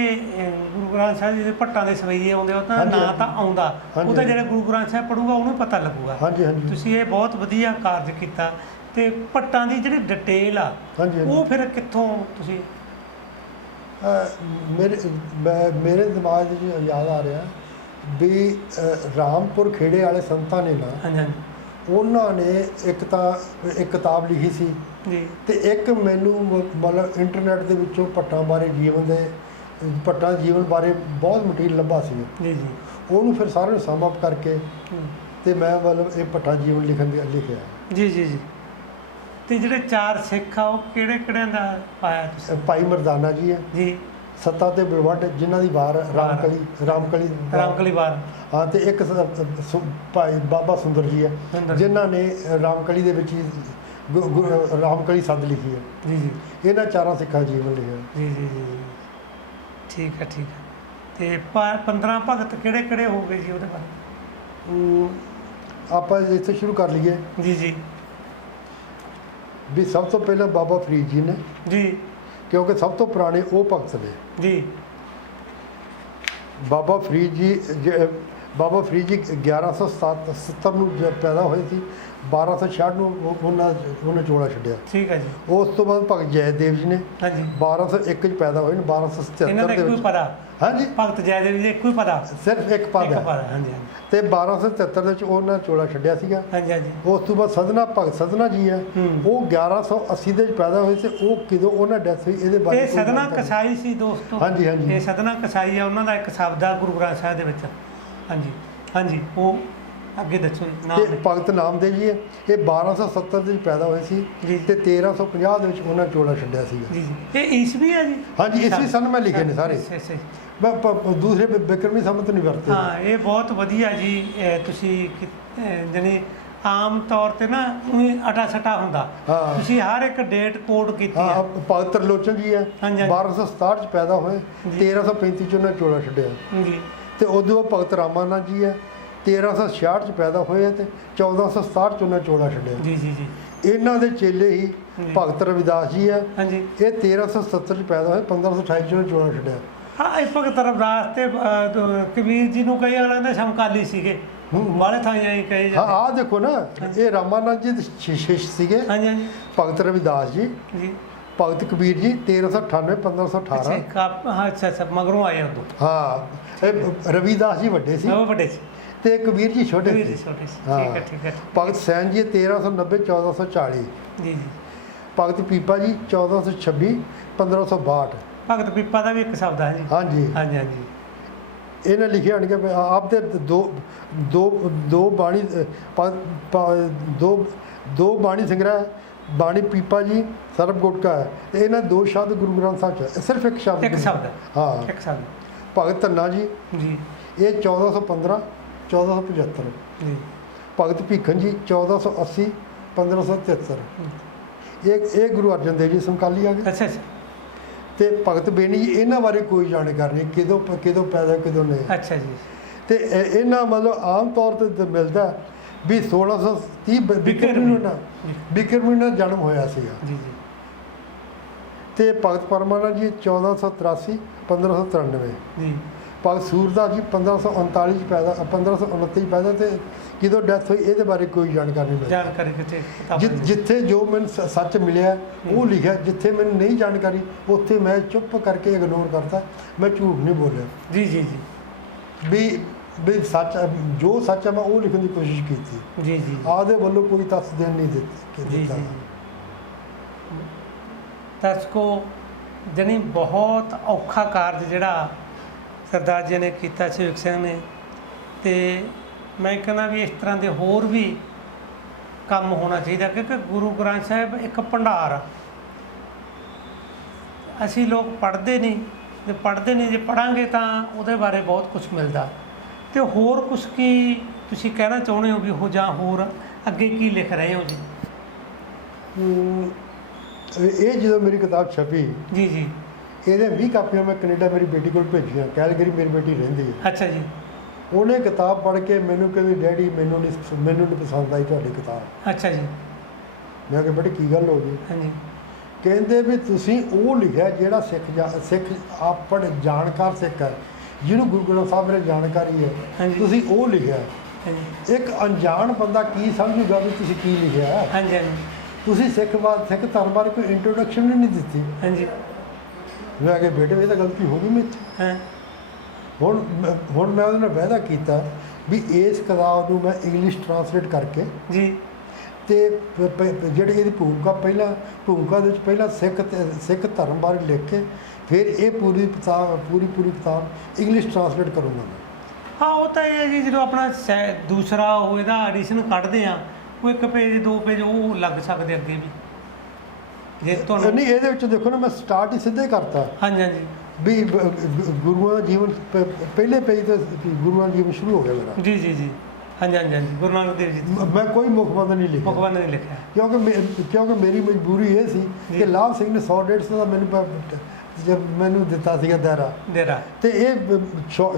ਗੁਰੂ ਗ੍ਰੰਥ ਸਾਹਿਬ ਜੀ ਦੇ ਭੱਟਾਂ ਦੇ ਸਵਈਏ ਆਉਂਦੇ ਉਹ ਤਾਂ ਨਾਂ ਤਾਂ ਆਉਂਦਾ। ਉਹ ਤਾਂ। ਜਿਹੜਾ ਗੁਰੂ ਗ੍ਰੰਥ ਸਾਹਿਬ ਪੜੂਗਾ ਉਹਨੂੰ ਪਤਾ ਲੱਗੂਗਾ।
ਹਾਂਜੀ ਹਾਂਜੀ।
ਤੁਸੀਂ ਇਹ ਬਹੁਤ ਵਧੀਆ ਕਾਰਜ ਕੀਤਾ। ਤੇ ਭੱਟਾਂ ਦੀ ਜਿਹੜੀ ਡਿਟੇਲ ਆ ਉਹ ਫਿਰ ਕਿੱਥੋਂ ਤੁਸੀਂ
ਮੇਰੇ ਮੇਰੇ ਦਿਮਾਗ ਵਿੱਚ ਯਾਦ ਆ ਰਿਹਾ ਵੀ ਰਾਮਪੁਰ ਖੇੜੇ ਵਾਲੇ ਸੰਤਾਂ ਨੇ ਨਾ
ਹਾਂਜੀ ਹਾਂਜੀ।
ਉਹਨਾਂ ਨੇ ਇੱਕ ਤਾਂ ਇੱਕ ਕਿਤਾਬ ਲਿਖੀ ਸੀ
ਜੀ।
ਤੇ ਇੱਕ ਮੈਨੂੰ ਮਤਲਬ ਇੰਟਰਨੈਟ ਦੇ ਵਿੱਚੋਂ ਭੱਟਾਂ ਬਾਰੇ ਜੀਵਨ ਦੇ ਦੇ ਜੀਵਨ ਬਾਰੇ ਬਹੁਤ ਮਟੀਰੀਅਲ ਲੱਭਾ ਸੀ।
ਜੀ ਜੀ।
ਉਹਨੂੰ ਫਿਰ ਸਾਰਿਆਂ ਨੂੰ ਸਮ ਅਪ ਕਰਕੇ ਤੇ ਮੈਂ ਮਤਲਬ ਇਹ ਭੱਟਾਂ ਜੀਵਨ ਲਿਖਣ ਦੀ ਲਿਖਿਆ।
ਜੀ ਜੀ ਜੀ। ਤੇ ਜਿਹੜੇ ਚਾਰ ਸਿੱਖ ਆ ਉਹ ਕਿਹੜੇ ਕਿਹੜਿਆਂ ਦਾ ਪਾਇਆ ਤੁਸੀਂ?
ਭਾਈ ਮਰਦਾਨਾ ਜੀ ਹੈ
ਜੀ।
ਸੱਤਾ ਤੇ ਬਲਵੰਡ ਜਿਨ੍ਹਾਂ ਦੀ ਵਾਰ ਰਾਮਕਲੀ ਰਾਮਕਲੀ
ਰਾਮਕਲੀ ਵਾਰ।
ਹਾਂ ਤੇ ਇੱਕ ਸ- ਸੁ- ਭਾਈ ਬਾਬਾ ਸੁੰਦਰ ਜੀ ਹੈ
ਸੁੰਦਰ।
ਜਿਨ੍ਹਾਂ ਨੇ ਰਾਮਕਲੀ ਦੇ ਵਿੱਚ ਹੀ ਗੁ- ਗੁ- ਰਾਮਕਲੀ ਸੰਦ ਲਿਖੀ ਹੈ
ਜੀ ਜੀ।
ਇਹਨਾਂ ਚਾਰਾਂ ਸਿੱਖਾਂ ਜੀਵਨ ਲਿਖਿਆ
ਜੀ ਜੀ ਜੀ ਜੀ। ਠੀਕ ਹੈ ਠੀਕ ਹੈ ਤੇ 15 ਭਗਤ ਕਿਹੜੇ ਕਿਹੜੇ ਹੋ ਗਏ ਜੀ ਉਹਦੇ ਬਾਰੇ?
ਅਮ, ਆਪਾਂ ਇੱਥੇ ਸ਼ੁਰੂ ਕਰ ਲਈਏ।
ਜੀ ਜੀ।
ਵੀ ਸਭ ਤੋਂ ਪਹਿਲਾਂ ਬਾਬਾ ਫਰੀਦ ਜੀ ਨੇ
ਜੀ।
ਕਿਉਂਕਿ ਸਭ ਤੋਂ ਪੁਰਾਣੇ ਉਹ ਭਗਤ ਨੇ।
ਜੀ।
ਬਾਬਾ ਫਰੀਦ ਜੀ ਬਾਬਾ ਫਰੀਦ ਜੀ 1170 ਨੂੰ ਪੈਦਾ ਹੋਏ ਸੀ 1266 ਨੂੰ ਉਹ- ਉਹਨਾਂ ਉਹਨੇ ਚੋਲਾ ਛੱਡਿਆ।
ਠੀਕ ਹੈ ਜੀ।
ਉਸ ਤੋਂ ਬਾਅਦ ਭਗਤ ਜੈਦੇਵ ਜੀ ਨੇ
ਹਾਂਜੀ।
1201 ਚ ਪੈਦਾ ਹੋਏ ਨੇ
ਇਹਨਾਂ
1277
ਦਾ
ਦੇ
ਇੱਕੋ ਹੀ
ਵਿੱਚ।
ਪਤਾ
ਹਾਂਜੀ।
ਭਗਤ ਜੈਦੇਵ ਜੀ ਇੱਕੋ ਹੀ ਪਤਾ
ਸਿਰਫ ਇੱਕ ਪਦ
ਇੱਕ
ਹੈ
ਹਾਂਜੀ ਹਾਂਜੀ।
ਤੇ 1277 ਦੇ ਵਿੱਚ ਉਹਨਾਂ ਚੋਲਾ ਛੱਡਿਆ ਸੀਗਾ।
ਹਾਂਜੀ ਹਾਂਜੀ।
ਉਸ ਤੋਂ ਬਾਅਦ ਸਦਨਾ ਭਗਤ ਸਦਨਾ ਜੀ ਹੈ। ਉਹ 1180 ਦੇ ਵਿੱਚ ਪੈਦਾ ਹੋਏ ਸੀ। ਉਹ ਕਿਦੋਂ ਉਹਨਾਂ ਡੈਥ ਹੋਈ ਇਹਦੇ ਬਾਰੇ
ਇਹ ਸਦਨਾ ਕਸਾਈ ਸੀ ਦੋਸਤੋ।
ਹਾਂਜੀ, ਹਾਂਜੀ।
ਇਹ ਸਦਨਾ ਕਸਾਈ ਆ ਉਹਨਾਂ ਦਾ ਇੱਕ ਸ਼ਬਦ ਆ ਗੁਰੂ ਗ੍ਰੰਥ ਸਾਹਿਬ ਦੇ ਵਿੱਚ। ਹਾਂਜੀ ਹਾਂਜੀ ਉਹ ਅੱਗੇ ਦੱਸੋ ਨਾਮ
ਤੇ ਭਗਤ ਨਾਮਦੇਵ ਜੀ ਇਹ 1270 ਦੇ ਵਿੱਚ ਪੈਦਾ ਹੋਏ ਸੀ। ਤੇ 1350 ਦੇ ਵਿੱਚ ਉਹਨਾਂ ਚੋਲਾ ਛੱਡਿਆ ਸੀਗਾ।
ਜੀ ਜੀ। ਇਹ ਈਸਵੀ ਆ ਜੀ?
ਹਾਂਜੀ ਈਸਵੀ ਸਨ ਮੈਂ ਲਿਖੇ ਨੇ ਸਾਰੇ। ਪ- ਦੂਸਰੇ ਬਿ- ਬਿਕਰਮੀ ਸੰਮਤ ਨਹੀਂ ਵਰਤੇ
ਹਾਂ ਇਹ ਬਹੁਤ ਵਧੀਆ ਜੀ ਇਹ ਤੁਸੀਂ ਕਿ- ਜਾਣੀ ਆਮ ਤੌਰ ਤੇ ਨਾ ਉਹੀ ਅਟਾ ਸਟਾ ਹੁੰਦਾ।
ਹਾਂ।
ਤੁਸੀਂ ਹਰ ਇੱਕ ਡੇਟ ਕੋਡ ਕੀਤੀ
ਹਾਂ
ਆ
ਭਗਤ ਤਰਲੋਚਨ ਜੀ ਹੈ।
ਹਾਂਜੀ, ਹਾਂਜੀ।
1267 ਚ ਪੈਦਾ ਹੋਏ। 1335 ਚ ਉਹਨਾਂ ਚੋਲਾ ਛੱਡਿਆ।
ਜੀ।
ਤੇ ਉਦੋਂ ਬਾਅਦ ਭਗਤ ਰਾਮਾਨੰਦ ਜੀ ਹੈ। 1366 ਚ ਪੈਦਾ ਹੋਏ ਤੇ 1467 ਚ ਉਹਨਾਂ ਚੋਲਾ ਛੱਡਿਆ।
ਜੀ ਜੀ ਜੀ।
ਇਹਨਾਂ ਦੇ ਚੇਲੇ ਹੀ। ਭਗਤ ਰਵਿਦਾਸ ਜੀ ਹੈ।
ਹਾਂਜੀ।
ਇਹ 1370 ਚ ਪੈਦਾ ਹੋਏ 1528 ਚ ਉਹਨਾਂ ਚੋਲਾ ਛੱਡਿਆ।
ਹਾਂ ਇਹ ਭਗਤ ਰਵਿਦਾਸ ਤੇ ਕਬੀਰ ਜੀ ਨੂੰ ਕਈ ਅਗਲਾਂ ਦੇ ਸਮਕਾਲੀ ਸੀਗੇ। ਬਾਲੇ ਥਾਈਆਂ ਹੀ ਕਹੇ
ਹਾਂ ਆਹ ਦੇਖੋ ਨਾ ਇਹ ਰਾਮਾਨੰਦ ਜੀ ਦੇ ਸ਼ਿਸ਼ ਸੀਗੇ।
ਹਾਂਜੀ ਹਾਂਜੀ।
ਭਗਤ ਰਵਿਦਾਸ ਜੀ।
ਜੀ।
ਭਗਤ ਕਬੀਰ ਜੀ 1398 1518
ਅੱਛਾ ਅੱਛਾ ਅੱਛਾ ਮਗਰੋਂ ਆਏ ਉਦੋਂ।
ਹਾਂ ਇਹ ਰਵਿਦਾਸ ਜੀ ਵੱਡੇ ਸੀ।
ਉਹ ਵੱਡੇ ਸੀ।
ਤੇ ਕਬੀਰ ਜੀ ਛੋਟੇ ਸੀ।
ਛੋਟੇ ਸੀ। ਠੀਕ ਹੈ ਠੀਕ ਹੈ।
ਭਗਤ ਸੈਨ ਜੀ 1390 1440
ਜੀ ਜੀ।
ਭਗਤ ਪੀਪਾ ਜੀ 1426 1562
ਭਗਤ ਪਿੱਪਾ ਦਾ ਵੀ ਇੱਕ ਸ਼ਬਦ ਹੈ ਜੀ।
ਹਾਂਜੀ।
ਹਾਂਜੀ ਹਾਂਜੀ।
ਇਹਨੇ ਲਿਖਿਆ ਹਣ ਕਿ ਆਪ ਦੇ ਦੋ ਦੋ ਦੋ ਬਾਣੀ ਦੋ ਦੋ ਬਾਣੀ ਸੰਗ੍ਰਹਿ ਬਾਣੀ ਪੀਪਾ ਜੀ ਸਰਬ ਗੁਟਕਾ ਹੈ। ਤੇ ਇਹਨਾਂ ਦੋ ਸ਼ਬਦ ਗੁਰੂ ਗ੍ਰੰਥ ਸਾਹਿਬ ਚ ਸਿਰਫ ਇੱਕ ਸ਼ਬਦ
ਇੱਕ। ਸ਼ਬਦ ਹੈ।
ਹਾਂ।
ਇੱਕ ਸ਼ਬਦ।
ਭਗਤ ਧੰਨਾ ਜੀ।
ਜੀ।
ਇਹ 1415 1475
ਜੀ।
ਭਗਤ ਭੀਖਨ ਜੀ 1480 1573 ਇਹ ਇਹ ਗੁਰੂ ਅਰਜਨ ਦੇਵ ਜੀ ਸਮਕਾਲੀ ਆ ਗਏ।
ਅੱਛਾ ਅੱਛਾ।
ਤੇ ਭਗਤ ਬੇਨੀ ਜੀ ਇਹਨਾਂ ਬਾਰੇ ਕੋਈ ਜਾਣਕਾਰੀ ਨਹੀਂ ਕਿਦੋਂ ਕਿਦੋਂ ਪੈਦਾ ਕਿਦੋਂ ਨਹੀਂ।
ਅੱਛਾ ਜੀ।
ਤੇ ਇਹ- ਇਹਨਾਂ ਮਤਲਬ ਆਮ ਤੌਰ ਤੇ ਮਿਲਦਾ ਵੀ 1630 ਬ- ਬਿਕਰਮੀ ਨਾ ਬਿਕਰਮੀ ਨੂੰ ਜਨਮ ਹੋਇਆ ਸੀਗਾ।
ਜੀ ਜੀ।
ਤੇ ਭਗਤ ਪਰਮਾਨੰਦ ਜੀ 1483 1593
ਜੀ।
ਭਗਤ ਸੂਰਦਾਸ ਜੀ 1539 ਚ ਪੈਦਾ 1529 ਚ ਪੈਦਾ ਤੇ ਕਿਦੋਂ ਡੈਥ ਹੋਈ ਇਹਦੇ ਬਾਰੇ ਕੋਈ ਜਾਣਕਾਰੀ ਨਹੀਂ ਮਿਲੀ।
ਜਾਣਕਾਰੀ ਕਿਤੇ ਕਿਤਾਬਾਂ
ਜਿ-? ਜਿੱਥੇ ਜੋ ਮੈਨੂੰ ਸ- ਸੱਚ ਮਿਲਿਆ ਉਹ ਲਿਖਿਆ। ਜਿੱਥੇ ਮੈਨੂੰ ਨਹੀਂ ਜਾਣਕਾਰੀ ਉੱਥੇ ਮੈਂ ਚੁੱਪ ਕਰਕੇ ਇਗਨੋਰ ਕਰਤਾ। ਮੈਂ ਝੂਠ ਨਹੀਂ ਬੋਲਿਆ।
ਜੀ ਜੀ ਜੀ।
ਵੀ ਵੀ ਸੱਚ ਜੋ ਸੱਚ ਹੈ ਮੈਂ ਉਹ ਲਿਖਣ ਦੀ ਕੋਸ਼ਿਸ਼ ਕੀਤੀ।
ਜੀ ਜੀ।
ਆਦੇ ਵੱਲੋਂ ਕੋਈ ਤੱਥ ਦੇਣ ਨਹੀਂ ਦਿੱਤੀ
ਜੀ ਜੀ। ਦਰਸ਼ਕੋ ਜਣੀ ਬਹੁਤ ਔਖਾ ਕਾਰਜ ਜਿਹੜਾ ਸਰਦਾਰ ਜੀ ਨੇ ਕੀਤਾ ਸ਼ੇਖ ਸਿੰਘ ਨੇ। ਤੇ ਮੈਂ ਕਹਿੰਦਾ ਵੀ ਇਸ ਤਰ੍ਹਾਂ ਦੇ ਹੋਰ ਵੀ ਕੰਮ ਹੋਣਾ ਚਾਹੀਦਾ ਕਿਉਂਕਿ ਗੁਰੂ ਗ੍ਰੰਥ ਸਾਹਿਬ ਇੱਕ ਭੰਡਾਰ ਆ। ਅਸੀਂ ਲੋਕ ਪੜ੍ਹਦੇ ਨਹੀਂ ਜੇ ਪੜ੍ਹਦੇ ਨਹੀਂ ਜੇ ਪੜਾਂਗੇ ਤਾਂ ਉਹਦੇ ਬਾਰੇ ਬਹੁਤ ਕੁਝ ਮਿਲਦਾ। ਤੇ ਹੋਰ ਕੁਝ ਕੀ ਤੁਸੀਂ ਕਹਿਣਾ ਚਾਹੁੰਦੇ ਹੋ ਵੀ ਉਹ ਜਾਂ ਹੋਰ ਅੱਗੇ ਕੀ ਲਿਖ ਰਹੇ ਹੋ ਜੀ?
ਇਹ ਜਦੋਂ ਮੇਰੀ ਕਿਤਾਬ ਛਪੀ
ਜੀ ਜੀ।
ਇਹਦੇ 20 ਕਾਪੀਆਂ ਮੈਂ ਕੈਨੇਡਾ ਮੇਰੀ ਬੇਟੀ ਕੋਲ ਭੇਜੀਆਂ ਕੈਲਗਰੀ ਮੇਰੀ ਬੇਟੀ ਰਹਿੰਦੀ ਹੈ।
ਅੱਛਾ ਜੀ।
ਉਹਨੇ ਕਿਤਾਬ ਪੜ੍ਹ ਕੇ ਮੈਨੂੰ ਕਹਿੰਦੀ ਡੈਡੀ ਮੈਨੂੰ ਨਹੀਂ ਮੈਨੂੰ ਨਹੀਂ ਪਸੰਦ ਆਈ ਤੁਹਾਡੀ ਕਿਤਾਬ।
ਅੱਛਾ ਜੀ।
ਮੈਂ ਕਿਹਾ ਬੇਟੇ ਕੀ ਗੱਲ ਹੋ ਗਈ?
ਹਾਂਜੀ।
ਕਹਿੰਦੇ ਵੀ ਤੁਸੀਂ ਉਹ ਲਿਖਿਆ ਜਿਹੜਾ ਸਿੱਖ ਜਾ- ਸਿੱਖ ਆਪਣ ਜਾਣਕਾਰ ਸਿੱਖ ਹੈ ਜਿਹਨੂੰ ਗੁਰੂ ਗ੍ਰੰਥ ਸਾਹਿਬ ਬਾਰੇ ਜਾਣਕਾਰੀ ਹੈ
ਹਾਂਜੀ।
ਤੁਸੀਂ ਉਹ ਲਿਖਿਆ।
ਹਾਂਜੀ।
ਇੱਕ ਅਣਜਾਣ ਬੰਦਾ ਕੀ ਸਮਝੂਗਾ ਵੀ ਤੁਸੀਂ ਕੀ ਲਿਖਿਆ? ਹੈ?
ਹਾਂਜੀ ਹਾਂਜੀ।
ਤੁਸੀਂ ਸਿੱਖ ਬਾਦ ਸਿੱਖ ਧਰਮ ਬਾਰੇ ਕੋਈ ਇੰਟਰੋਡਕਸ਼ਨ ਨਹੀਂ ਦਿੱਤੀ।
ਹਾਂਜੀ।
ਮੈਂ ਕਿਹਾ ਬੇਟੇ ਇਹ ਤਾਂ ਗਲਤੀ ਹੋ ਗਈ ਮੇਰੇ। ਤੋਂ
ਹਾਂ?
ਹੁਣ ਮੈਂ- ਹੁਣ ਮੈਂ ਉਹਦੇ ਨਾਲ ਵਾਅਦਾ ਕੀਤਾ ਵੀ ਇਸ ਕਿਤਾਬ ਨੂੰ ਮੈਂ ਇੰਗਲਿਸ਼ ਟਰਾਂਸਲੇਟ ਕਰਕੇ
ਜੀ।
ਤੇ ਜਿਹੜੀ ਇਹਦੀ ਭੂਮਿਕਾ ਪਹਿਲਾਂ ਭੂਮਿਕਾ ਦੇ ਵਿੱਚ ਪਹਿਲਾਂ ਸਿੱਖ ਸਿੱਖ ਧਰਮ ਬਾਰੇ ਲਿਖ ਕੇ ਫਿਰ ਇਹ ਪੂਰੀ ਕਿਤਾਬ ਪੂਰੀ ਪੂਰੀ ਕਿਤਾਬ ਇੰਗਲਿਸ਼ ਟਰਾਂਸਲੇਟ ਕਰੂੰਗਾ ਮੈਂ।
ਹਾਂ ਉਹ ਤਾਂ ਇਹ ਜੀ ਜਦੋਂ ਆਪਣਾ ਦੂਸਰਾ ਉਹ ਇਹਦਾ ਐਡੀਸ਼ਨ ਕੱਢਦੇ ਆ ਉਹ ਇੱਕ ਪੇਜ ਦੋ ਪੇਜ ਉਹ ਲੱਗ ਸਕਦੇ ਅੱਗੇ ਵੀ। ਜੇ ਤੁਹਾਨੂੰ
ਨਹੀਂ ਇਹਦੇ ਵਿੱਚ ਦੇਖੋ ਨਾ ਮੈਂ ਸਟਾਰਟ ਹੀ ਸਿੱਧੇ ਕਰਤਾ।
ਹਾਂਜੀ ਹਾਂਜੀ।
ਵੀ ਗੁਰੂਆਂ ਦਾ ਜੀਵਨ ਪਹਿਲੇ ਪੇਜ ਤੋਂ ਗੁਰੂਆਂ ਦਾ ਜੀਵਨ ਸ਼ੁਰੂ ਹੋ ਗਿਆ ਮੇਰਾ।
ਜੀ ਜੀ ਜੀ। ਹਾਂਜੀ ਹਾਂਜੀ ਹਾਂਜੀ। ਗੁਰੂ ਨਾਨਕ ਦੇਵ ਜੀ
ਮ- ਕੋਈ ਮੁਖਬੰਦ ਨਹੀਂ ਲਿਖਿਆ।
ਭਗਵਾਨ ਨੇ ਲਿਖਿਆ।
ਕਿਉਂਕਿ ਕਿਉਂਕਿ ਮੇਰੀ ਮਜਬੂਰੀ ਇਹ ਸੀ। ਕਿ ਲਾਭ ਸਿੰਘ ਨੇ 100 150 ਦਾ ਮੈਨੂੰ ਜਦ ਮੈਨੂੰ ਦਿੱਤਾ ਸੀਗਾ ਦਾਇਰਾ।
ਦੇਰਾ
ਤੇ ਇਹ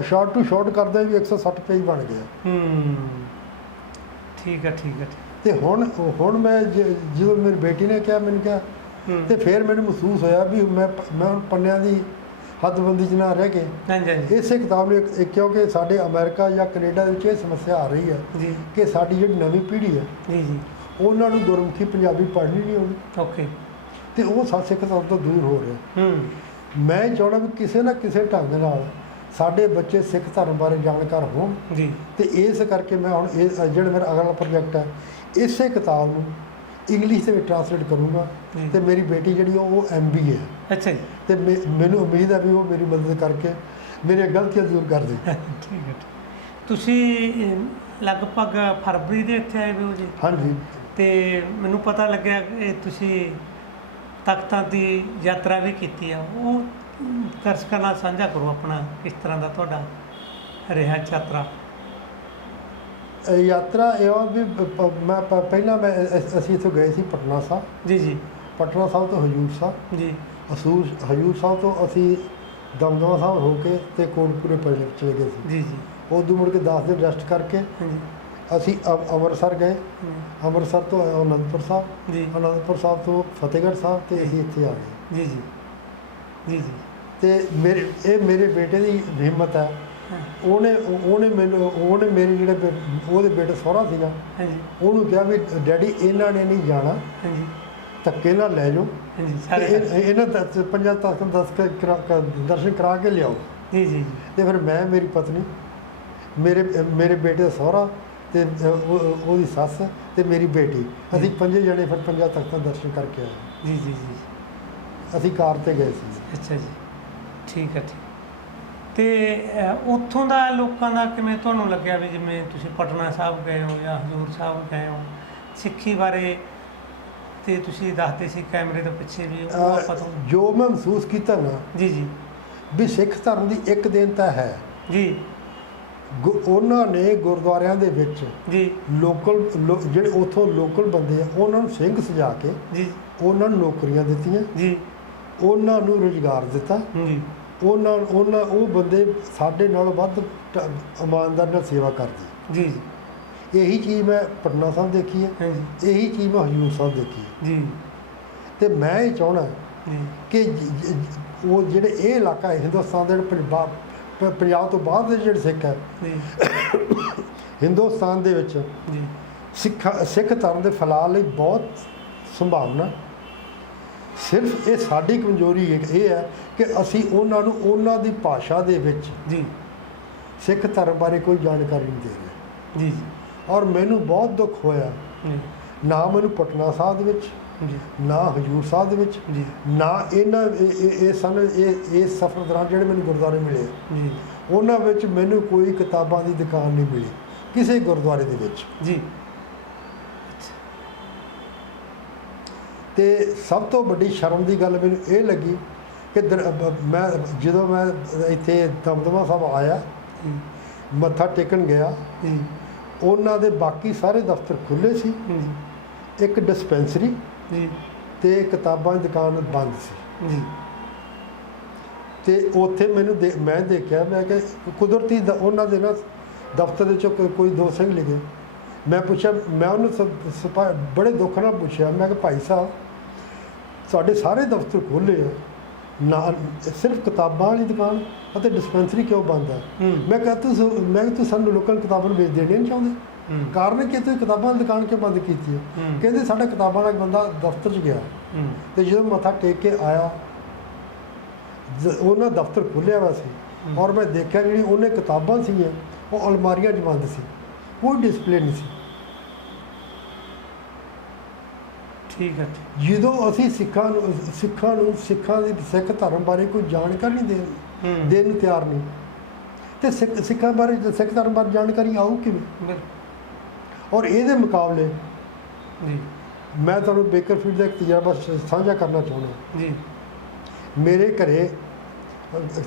ਸ਼ਾਰਟ ਟੂ ਸ਼ਾਰਟ ਕਰਦੇ ਵੀ 160 ਪੇਜ ਬਣ ਗਿਆ।
ਹੂੰ। ਠੀਕ ਹੈ ਠੀਕ ਹੈ।
ਤੇ ਹੁਣ ਹੁਣ ਮੈਂ ਜਦੋਂ ਮੇਰੀ ਬੇਟੀ ਨੇ ਕਿਹਾ ਮੈਨੂੰ ਕਿਹਾ ਤੇ ਫਿਰ ਮੈਨੂੰ ਮਹਿਸੂਸ ਹੋਇਆ ਵੀ ਮੈਂ ਮੈਂ ਪੰਨਿਆਂ ਦੀ ਹੱਦਬੰਦੀ 'ਚ ਨਾ ਰਹਿ ਕੇ।
ਹਾਂਜੀ ਹਾਂਜੀ।
ਇਸੇ ਕਿਤਾਬ ਨੂੰ ਇੱਕ- ਕਿਉਂਕਿ ਸਾਡੇ ਅਮਰੀਕਾ ਜਾਂ ਕੈਨੇਡਾ ਦੇ ਵਿੱਚ ਇਹ ਸਮੱਸਿਆ ਆ ਰਹੀ ਹੈ
ਜੀ।
ਕਿ ਸਾਡੀ ਜਿਹੜੀ ਨਵੀਂ ਪੀੜ੍ਹੀ ਹੈ
ਜੀ ਜੀ।
ਉਹਨਾਂ ਨੂੰ ਗੁਰਮੁਖੀ ਪੰਜਾਬੀ ਪੜ੍ਹਨੀ ਨਹੀਂ ਆਉਂਦੀ।
ਓਕੇ।
ਤੇ ਉਹ ਸਾ- ਸਿੱਖ ਧਰਮ ਤੋਂ ਦੂਰ ਹੋ ਰਿਹਾ
ਹੂੰ।
ਮੈਂ ਚਾਹੁੰਦਾ ਵੀ ਕਿਸੇ ਨਾ ਕਿਸੇ ਢੰਗ ਨਾਲ ਸਾਡੇ ਬੱਚੇ ਸਿੱਖ ਧਰਮ ਬਾਰੇ ਜਾਣਕਾਰ ਹੋਣ।
ਜੀ।
ਤੇ ਇਸ ਕਰਕੇ ਮੈਂ ਹੁਣ ਇਹ ਜਿਹੜਾ ਮੇਰਾ ਅਗਲਾ ਪ੍ਰੋਜੈਕਟ ਹੈ ਇਸੇ ਕਿਤਾਬ ਨੂੰ ਇੰਗਲਿਸ਼ ਦੇ ਵਿੱਚ ਟ੍ਰਾਂਸਲੇਟ ਕਰੂੰਗਾ।
ਜੀ।
ਤੇ ਮੇਰੀ ਬੇਟੀ ਜਿਹੜੀ ਉਹ- ਉਹ ਐਮਬੀਏ ਹੈ।
ਅੱਛਾ ਜੀ।
ਤੇ ਮੈਨੂੰ ਉਮੀਦ ਹੈ ਵੀ ਉਹ ਮੇਰੀ ਮਦਦ ਕਰਕੇ ਮੇਰੀਆਂ ਗਲਤੀਆਂ ਦੂਰ ਕਰ ਦੇ।
ਠੀਕ ਹੈ। ਤੁਸੀਂ ਲਗਭਗ ਫਰਵਰੀ ਦੇ ਇੱਥੇ ਆਏ ਹੋ ਜੀ?
ਹਾਂਜੀ।
ਤੇ ਮੈਨੂੰ ਪਤਾ ਲੱਗਿਆ ਕਿ ਤੁਸੀਂ ਤਖਤਾਂ ਦੀ ਯਾਤਰਾ ਵੀ ਕੀਤੀ ਆ। ਉਹ ਦਰਸ਼ਕਾਂ ਨਾਲ ਸਾਂਝਾ ਕਰੋ ਆਪਣਾ ਕਿਸ ਤਰ੍ਹਾਂ ਦਾ ਤੁਹਾਡਾ ਰਿਹਾ ਯਾਤਰਾ?
ਯਾਤਰਾ ਇਹ ਆ ਵੀ ਮੈਂ ਪਹਿਲਾਂ ਮੈਂ ਅਸੀਂ ਇੱਥੋਂ ਗਏ ਸੀ ਪਟਨਾ ਸਾਹਿਬ।
ਜੀ ਜੀ।
ਪਟਨਾ ਸਾਹਿਬ ਤੋਂ ਹਜੂਰ ਸਾਹਿਬ।
ਜੀ।
ਅਸੂਰ ਹਜੂਰ ਸਾਹਿਬ ਤੋਂ ਅਸੀਂ ਦਮਦਮਾ ਸਾਹਿਬ ਹੋ ਕੇ ਤੇ ਕੋਟਪੁਰੇ ਪਲੇ ਚਲੇ ਗਏ ਸੀ।
ਜੀ ਜੀ।
ਉਦੋਂ ਮੁੜ ਕੇ 10 ਦਿਨ ਰੈਸਟ ਕਰਕੇ
ਹਾਂਜੀ।
ਅਸੀਂ ਅ- ਅੰਮ੍ਰਿਤਸਰ ਗਏ। ਅੰਮ੍ਰਿਤਸਰ ਤੋਂ ਅਨੰਦਪੁਰ ਸਾਹਿਬ।
ਜੀ।
ਅਨੰਦਪੁਰ ਸਾਹਿਬ ਤੋਂ ਫਤਿਹਗੜ੍ਹ ਸਾਹਿਬ ਤੇ ਅਸੀਂ ਇੱਥੇ ਆ ਗਏ।
ਜੀ ਜੀ। ਜੀ ਜੀ।
ਤੇ ਮੇਰੇ ਇਹ ਮੇਰੇ ਬੇਟੇ ਦੀ ਹਿੰਮਤ ਹੈ।
ਹਾਂ,
ਉਹਨੇ ਉਹਨੇ ਮੈਨੂੰ ਉਹਨੇ ਮੇਰੇ ਜਿਹੜੇ ਬੇ- ਉਹਦੇ ਬੇਟੇ ਸਹੁਰਾ ਸੀਗਾ।
ਹਾਂਜੀ।
ਉਹਨੂੰ ਕਿਹਾ ਵੀ ਡੈਡੀ ਇਹਨਾਂ ਨੇ ਨਹੀਂ ਜਾਣਾ।
ਹਾਂਜੀ।
ਧੱਕੇ ਨਾਲ ਲੈ ਜਾਓ।
ਸਾਰੇ
ਇਹ- ਇਹਨਾਂ ਦਸ ਪੰਜਾਂ ਤੱਕ ਦਸ ਕੇ ਕਰਾ- ਕ- ਦਰਸ਼ਨ ਕਰਾ ਕੇ ਲਿਆਓ।
ਜੀ ਜੀ
ਤੇ ਫਿਰ ਮੈਂ ਮੇਰੀ ਪਤਨੀ ਮੇਰੇ ਮੇਰੇ ਬੇਟੇ ਦਾ ਸਹੁਰਾ ਤੇ ਉਹ- ਉਹ- ਉਹਦੀ ਸੱਸ ਤੇ ਮੇਰੀ ਬੇਟੀ। ਅਸੀਂ ਪੰਜੇ ਜਣੇ ਫਿਰ ਪੰਜਾਂ ਤਖਤਾਂ ਦਰਸ਼ਨ ਕਰਕੇ ਆਏ।
ਜੀ ਜੀ ਜੀ।
ਅਸੀਂ ਕਾਰ ਤੇ ਗਏ ਸੀ।
ਅੱਛਾ ਜੀ। ਠੀਕ ਹੈ ਠੀਕ। ਤੇ ਅਹ, ਉੱਥੋਂ ਦਾ ਲੋਕਾਂ ਦਾ ਕਿਵੇਂ ਤੁਹਾਨੂੰ ਲੱਗਿਆ ਵੀ ਜਿਵੇਂ ਤੁਸੀਂ ਪਟਨਾ ਸਾਹਿਬ ਗਏ ਹੋ ਜਾਂ ਹਜ਼ੂਰ ਸਾਹਿਬ ਗਏ ਹੋ? ਸਿੱਖੀ ਬਾਰੇ ਤੇ ਤੁਸੀਂ ਦੱਸਦੇ ਸੀ ਕੈਮਰੇ ਦੇ ਪਿੱਛੇ ਵੀ ਉਹ ਆਪਾਂ ਤੋਂ
ਜੋ ਮੈਂ ਮਹਿਸੂਸ ਕੀਤਾ ਨਾ
ਜੀ ਜੀ।
ਵੀ ਸਿੱਖ ਧਰਮ ਦੀ ਇੱਕ ਦਿਨਤਾ ਹੈ।
ਜੀ।
ਉਹਨਾਂ ਨੇ ਗੁਰਦੁਆਰਿਆਂ ਦੇ ਵਿੱਚ
ਜੀ।
ਲੋਕਲ ਜਿਹੜੇ ਉਥੋਂ ਲੋਕਲ ਬੰਦੇ ਆ ਉਹਨਾਂ ਨੂੰ ਸਿੰਘ ਸਜਾ ਕੇ
ਜੀ।
ਉਹਨਾਂ ਨੂੰ ਨੌਕਰੀਆਂ ਦਿੱਤੀਆਂ।
ਜੀ।
ਉਹਨਾਂ ਨੂੰ ਰੁਜ਼ਗਾਰ ਦਿੱਤਾ।
ਜੀ।
ਉਹਨਾਂ ਉਹਨਾਂ ਉਹ ਬੰਦੇ ਸਾਡੇ ਨਾਲੋਂ ਵੱਧ ਇਮਾਨਦਾਰ ਨਾਲ ਸੇਵਾ ਕਰਦੇ।
ਜੀ ਜੀ।
ਇਹੀ ਚੀਜ਼ ਮੈਂ ਪਟਨਾ ਸਾਹਿਬ ਦੇਖੀ ਹੈ। ਇਹੀ ਚੀਜ਼ ਮੈਂ ਹਜੂਰ ਸਾਹਿਬ ਦੇਖੀ ਹੈ।
ਜੀ।
ਤੇ ਮੈਂ ਇਹ ਚਾਹਣਾ ਕਿ ਉਹ ਜਿਹੜੇ ਇਹ ਇਲਾਕਾ ਹੈ ਹਿੰਦੁਸਤਾਨ ਦੇ ਪੰਜਾਬ ਪੰਜਾਬ ਤੋਂ ਬਾਅਦ ਦੇ ਜਿਹੜੇ ਸਿੱਖ ਹੈ ਹਿੰਦੁਸਤਾਨ ਦੇ ਵਿੱਚ
ਜੀ।
ਸਿੱਖ ਸਿੱਖ ਧਰਮ ਦੇ ਫੈਲਾਅ ਲਈ ਬਹੁਤ ਸੰਭਾਵਨਾ। ਸਿਰਫ ਇਹ ਸਾਡੀ ਕਮਜ਼ੋਰੀ ਇਹ ਹੈ ਕਿ ਅਸੀਂ ਉਹਨਾਂ ਨੂੰ ਉਹਨਾਂ ਦੀ ਭਾਸ਼ਾ ਦੇ ਵਿੱਚ
ਜੀ।
ਸਿੱਖ ਧਰਮ ਬਾਰੇ ਕੋਈ ਜਾਣਕਾਰੀ ਨਹੀਂ ਦੇ ਰਹੇ।
ਜੀ।
ਔਰ ਮੈਨੂੰ ਬਹੁਤ ਦੁੱਖ ਹੋਇਆ।
ਜੀ।
ਨਾ ਮੈਨੂੰ ਪਟਨਾ ਸਾਹਿਬ ਦੇ ਵਿੱਚ
ਜੀ।
ਨਾ ਹਜੂਰ ਸਾਹਿਬ ਦੇ ਵਿੱਚ
ਜੀ।
ਨਾ ਇਹਨਾਂ ਇਹ- ਇਹ ਇਹ ਸਨ ਇਹ ਇਸ ਸਫ਼ਰ ਦੌਰਾਨ ਜਿਹੜੇ ਮੈਨੂੰ ਗੁਰਦੁਆਰੇ ਮਿਲੇ।
ਜੀ।
ਉਹਨਾਂ ਵਿੱਚ ਮੈਨੂੰ ਕੋਈ ਕਿਤਾਬਾਂ ਦੀ ਦੁਕਾਨ ਨਹੀਂ ਮਿਲੀ ਕਿਸੇ ਗੁਰਦੁਆਰੇ ਦੇ ਵਿੱਚ।
ਜੀ।
ਤੇ ਸਭ ਤੋਂ ਵੱਡੀ ਸ਼ਰਮ ਦੀ ਗੱਲ ਮੈਨੂੰ ਇਹ ਲੱਗੀ ਕਿ ਮੈਂ ਜਦੋਂ ਮੈਂ ਇੱਥੇ ਦਮਦਮਾ ਸਾਹਿਬ ਆਇਆ ਮੱਥਾ ਟੇਕਣ ਗਿਆ
ਜੀ।
ਉਹਨਾਂ ਦੇ ਬਾਕੀ ਸਾਰੇ ਦਫ਼ਤਰ ਖੁੱਲੇ ਸੀ। ਇੱਕ ਡਿਸਪੈਂਸਰੀ
ਜੀ।
ਤੇ ਕਿਤਾਬਾਂ ਦੀ ਦੁਕਾਨ ਬੰਦ ਸੀ।
ਜੀ।
ਤੇ ਉੱਥੇ ਮੈਨੂੰ ਮੈਂ ਦੇਖਿਆ ਮੈਂ ਕਿ ਕੁਦਰਤੀ ਉਹਨਾਂ ਦੇ ਨਾ ਦਫ਼ਤਰ ਦੇ ਚੋਂ ਕੋਈ- ਦੋ ਸਿੰਘ ਲਿਖੇ। ਮੈਂ ਪੁੱਛਿਆ ਮੈਂ ਉਹਨੂੰ ਬੜੇ ਦੁੱਖ ਨਾਲ ਪੁੱਛਿਆ ਮੈਂ ਕਿ ਭਾਈ ਸਾਹਿਬ ਸਾਡੇ ਸਾਰੇ ਦਫ਼ਤਰ ਖੋਲ੍ਹੇ ਆ। ਨਾ ਸਿਰਫ ਕਿਤਾਬਾਂ ਵਾਲੀ ਦੁਕਾਨ ਅਤੇ ਡਿਸਪੈਂਸਰੀ ਕਿਉਂ ਬੰਦ ਹੈ। ਮੈਂ ਕਿਹਾ ਤੂੰ ਸ- ਮੈਂ ਤੂੰ ਸਾਨੂੰ ਲੋਕਾਂ ਨੂੰ ਕਿਤਾਬਾਂ ਵੇਚ ਦੇਣੀ ਨਹੀਂ ਚਾਹੁੰਦੇ? ਕਾਰਨ ਕਿ ਤੂੰ ਕਿਤਾਬਾਂ ਦੀ ਦੁਕਾਨ ਕਿਉਂ ਬੰਦ ਕੀਤੀ ਹੈ। ਕਹਿੰਦੇ ਸਾਡਾ ਕਿਤਾਬਾਂ ਵਾਲਾ ਬੰਦਾ ਦਫ਼ਤਰ 'ਚ ਗਿਆ। ਤੇ ਜਦੋਂ ਮੱਥਾ ਟੇਕ ਕੇ ਆਇਆ ਉਹਨਾਂ ਦਫ਼ਤਰ ਖੁੱਲਿਆ ਹੋਇਆ ਸੀ। ਔਰ ਮੈਂ ਦੇਖਿਆ ਜਿਹੜੀ ਉਹਨੇ ਕਿਤਾਬਾਂ ਸੀਗੀਆਂ ਉਹ ਅਲਮਾਰੀਆਂ 'ਚ ਬੰਦ ਸੀ। ਕੋਈ ਡਿਸਪਲੇ ਨਹੀਂ ਸੀ।
ਠੀਕ ਹੈ
ਜਦੋਂ ਅਸੀਂ ਸਿੱਖਾਂ ਨੂੰ ਸਿੱਖਾਂ ਨੂੰ ਸਿੱਖਾਂ ਦੀ ਸਿੱਖ ਧਰਮ ਬਾਰੇ ਕੋਈ ਜਾਣਕਾਰੀ ਦੇ ਦੇਣ ਨੂੰ ਤਿਆਰ ਨਹੀਂ ਤੇ ਸਿੱਖ ਸਿੱਖਾਂ ਬਾਰੇ ਸਿੱਖ ਧਰਮ ਬਾਰੇ ਜਾਣਕਾਰੀ ਆਊ ਕਿਵੇਂ? ਔਰ ਇਹਦੇ ਮੁਕਾਬਲੇ
ਜੀ।
ਮੈਂ ਤੁਹਾਨੂੰ ਬੇਕਰਫੀਲਡ ਦਾ ਇੱਕ ਤਜਰਬਾ ਸਾਂਝਾ ਕਰਨਾ ਚਾਹੁੰਦਾ।
ਜੀ।
ਮੇਰੇ ਘਰੇ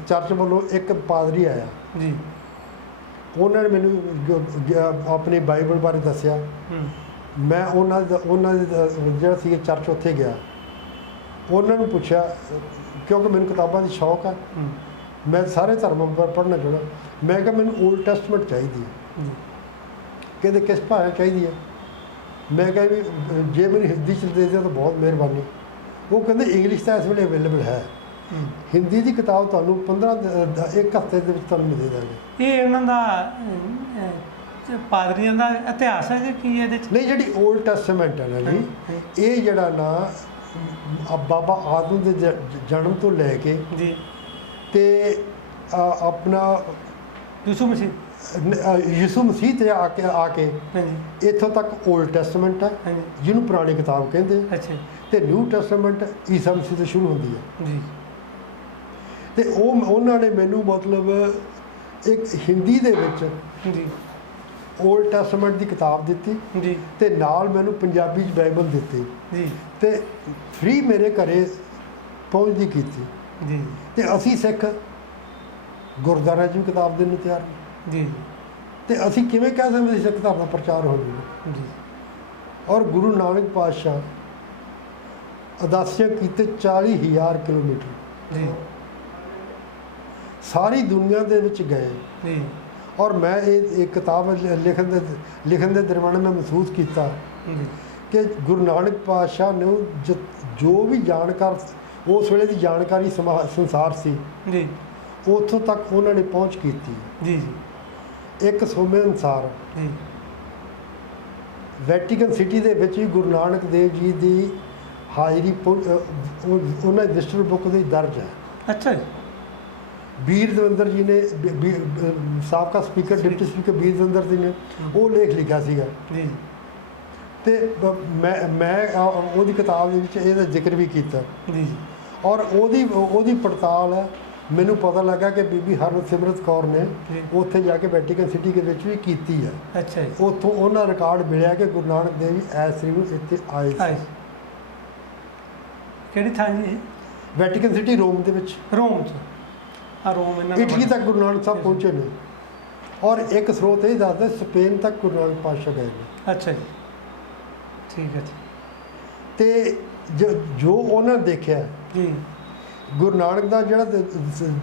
ਚਰਚ ਵੱਲੋਂ ਇੱਕ ਪਾਦਰੀ ਆਇਆ।
ਜੀ।
ਉਹਨਾਂ ਨੇ ਮੈਨੂੰ ਆਪਣੀ ਬਾਈਬਲ ਬਾਰੇ ਦੱਸਿਆ। ਮੈਂ ਉਹਨਾਂ ਦਾ ਉਹਨਾਂ ਦੇ ਜਿਹੜਾ ਸੀ ਚਰਚ ਉੱਥੇ ਗਿਆ। ਉਹਨਾਂ ਨੂੰ ਪੁੱਛਿਆ ਕਿਉਂਕਿ ਮੈਨੂੰ ਕਿਤਾਬਾਂ ਦੀ ਸ਼ੌਕ ਹੈ
ਹੂੰ।
ਮੈਂ ਸਾਰੇ ਧਰਮਾਂ ਬਾਰੇ ਪੜ੍ਹਨਾ ਚਾਹੁੰਦਾ। ਮੈਂ ਕਿਹਾ ਮੈਨੂੰ 올ਡ ਟੈਸਟਮੈਂਟ ਚਾਹੀਦੀ ਹੈ। ਕਹਿੰਦੇ ਕਿਸ ਭਾਸ਼ਾ ਚਾਹੀਦੀ ਹੈ ਮੈਂ ਕਿਹਾ ਵੀ ਜੇ ਮੈਨੂੰ ਹਿੰਦੀ ਚ ਦੇ ਦਿਓ ਤਾਂ ਬਹੁਤ ਮਿਹਰਬਾਨੀ। ਉਹ ਕਹਿੰਦੇ ਇੰਗਲਿਸ਼ ਤਾਂ ਇਸ ਵੇਲੇ ਅਵੇਲੇਬਲ ਹੈ। ਹਿੰਦੀ ਦੀ ਕਿਤਾਬ ਤੁਹਾਨੂੰ 15 ਦ- ਦ- ਇੱਕ ਹਫ਼ਤੇ ਦੇ ਵਿੱਚ ਤੁਹਾਨੂੰ ਦੇ ਦਾਂਗੇ।
ਇਹ ਉਹਨਾਂ ਦਾ ਪਾਦਰੀਆਂ ਦਾ ਇਤਿਹਾਸ ਹੈ ਜੀ ਕੀ ਇਹਦੇ ਚ?
ਨਹੀਂ ਜਿਹੜੀ 올ਡ ਟੈਸਟਮੈਂਟ ਹੈ ਨਾ ਜੀ ਇਹ ਜਿਹੜਾ ਨਾ ਬਾਬਾ ਆਦਮ ਦੇ ਜਨਮ ਤੋਂ ਲੈ ਕੇ
ਜੀ।
ਤੇ ਆਪਣਾ
ਯਿਸੂ ਮਸੀਹ।
ਯਿਸੂ ਮਸੀਹ ਤੇ ਆ ਕੇ ਆ ਕੇ
ਹਾਂਜੀ
ਇੱਥੋਂ ਤੱਕ 올ਡ ਟੈਸਟਮੈਂਟ ਹੈ ਜਿਹਨੂੰ ਪੁਰਾਣੀ ਕਿਤਾਬ ਕਹਿੰਦੇ
ਅੱਛਾ
ਤੇ ਨਿਊ ਟੈਸਟਮੈਂਟ ਈਸਾ ਮਸੀਹ ਤੋਂ ਸ਼ੁਰੂ ਹੁੰਦੀ ਹੈ।
ਜੀ।
ਤੇ ਉਹ ਉਹਨਾਂ ਨੇ ਮੈਨੂੰ ਮਤਲਬ ਇੱਕ ਹਿੰਦੀ ਦੇ ਵਿੱਚ
ਜੀ।
올ਡ ਟੈਸਟਮੈਂਟ ਦੀ ਕਿਤਾਬ ਦਿੱਤੀ
ਜੀ।
ਤੇ ਨਾਲ ਮੈਨੂੰ ਪੰਜਾਬੀ ਚ ਬਾਈਬਲ ਦਿੱਤੀ।
ਜੀ।
ਤੇ ਫ੍ਰੀ ਮੇਰੇ ਘਰੇ ਪਹੁੰਚਦੀ ਕੀਤੀ।
ਜੀ।
ਤੇ ਅਸੀਂ ਸਿੱਖ ਗੁਰਦੁਆਰਾ 'ਚ ਵੀ ਕਿਤਾਬ ਦੇਣ ਨੂੰ ਤਿਆਰ
ਜੀ।
ਤੇ ਅਸੀਂ ਕਿਵੇਂ ਕਹਿ ਸਕਦੇ ਸਿੱਖ ਧਰਮ ਦਾ ਪ੍ਰਚਾਰ ਹੋ ਜੂਗਾ
ਜੀ।
ਔਰ ਗੁਰੂ ਨਾਨਕ ਪਾਤਸ਼ਾਹ ਅਦਾਸੀਆਂ ਕੀਤੇ 40000 ਕਿਲੋਮੀਟਰ
ਜੀ।
ਸਾਰੀ ਦੁਨੀਆ ਦੇ ਵਿੱਚ ਗਏ।
ਜੀ।
ਔਰ ਮੈਂ ਇਹ ਇਹ ਕਿਤਾਬ ਲਿਖਣ ਦੇ ਲਿਖਣ ਦੇ ਦਰਮਿਆਨ ਮੈਂ ਮਹਿਸੂਸ ਕੀਤਾ ਕਿ ਗੁਰੂ ਨਾਨਕ ਪਾਤਸ਼ਾਹ ਨੇ ਜ- ਵੀ ਜਾਣਕਾਰ ਉਸ ਵੇਲੇ ਦੀ ਜਾਣਕਾਰੀ ਸੰਸਾਰ ਸੀ।
ਜੀ।
ਉੱਥੋਂ ਤੱਕ ਉਹਨਾਂ ਨੇ ਪਹੁੰਚ ਕੀਤੀ।
ਜੀ ਜੀ।
ਇੱਕ ਸੋਮੇ ਅਨੁਸਾਰ
ਜੀ।
ਵੈਟੀਕਨ ਸਿਟੀ ਦੇ ਵਿੱਚ ਵੀ ਗੁਰੂ ਨਾਨਕ ਦੇਵ ਜੀ ਦੀ ਹਾਜ਼ਰੀ ਉਹਨਾਂ ਦੀ ਵਿਜ਼ਟਰ ਬੁੱਕ ਦੀ ਦਰਜ ਹੈ।
ਅੱਛਾ ਜੀ।
ਵੀਰ ਦਵਿੰਦਰ ਜੀ ਨੇ ਸਾਬਕਾ speaker deputy speaker Bir Davinder ji ਨੇ ਉਹ ਲੇਖ ਲਿਖਿਆ ਸੀਗਾ।
ਜੀ।
ਤੇ ਮੈਂ ਮੈਂ ਉਹਦੀ ਕਿਤਾਬ ਦੇ ਵਿੱਚ ਇਹਦਾ ਜ਼ਿਕਰ ਵੀ ਕੀਤਾ।
ਜੀ। ਜੀ
ਔਰ ਉਹਦੀ ਉਹਦੀ ਪੜਤਾਲ ਮੈਨੂੰ ਪਤਾ ਲੱਗਾ ਕਿ ਬੀਬੀ ਹਰਸਿਮਰਤ ਕੌਰ ਨੇ। ਉੱਥੇ ਜਾ ਕੇ ਵੈਟੀਕਨ ਸਿਟੀ ਦੇ ਵਿੱਚ ਵੀ ਕੀਤੀ ਹੈ।
ਅੱਛਾ ਜੀ।
ਉੱਥੋਂ ਉਹਨਾਂ ਰਿਕਾਰਡ ਮਿਲਿਆ ਕਿ ਗੁਰੂ ਨਾਨਕ ਦੇਵ ਜੀ ਐਸਰੀ ਨੂੰ ਇੱਥੇ ਆਏ ਸੀ।
ਕਿਹੜੀ ਥਾਂ ਜੀ?
ਵੈਟੀਕਨ ਸਿਟੀ ਰੋਮ ਦੇ ਵਿੱਚ।
ਰੋਮ ਚ। ਰੋਮ ਇਹਨਾਂ ਦਾ
ਇਟਲੀ ਤੱਕ ਗੁਰੂ ਨਾਨਕ ਸਾਹਿਬ ਪਹੁੰਚੇ ਨੇ। ਔਰ ਇੱਕ ਸਰੋਤ ਇਹ ਦੱਸਦਾ ਸਪੇਨ ਤੱਕ ਗੁਰੂ ਨਾਨਕ ਪਾਤਸ਼ਾਹ ਗਏ ਨੇ।
ਅੱਛਾ ਜੀ। ਠੀਕ ਹੈ ਜੀ।
ਤੇ ਜੋ- ਉਹਨਾਂ ਨੇ ਦੇਖਿਆ
ਜੀ।
ਗੁਰੂ ਨਾਨਕ ਦਾ ਜਿਹੜਾ ਦ-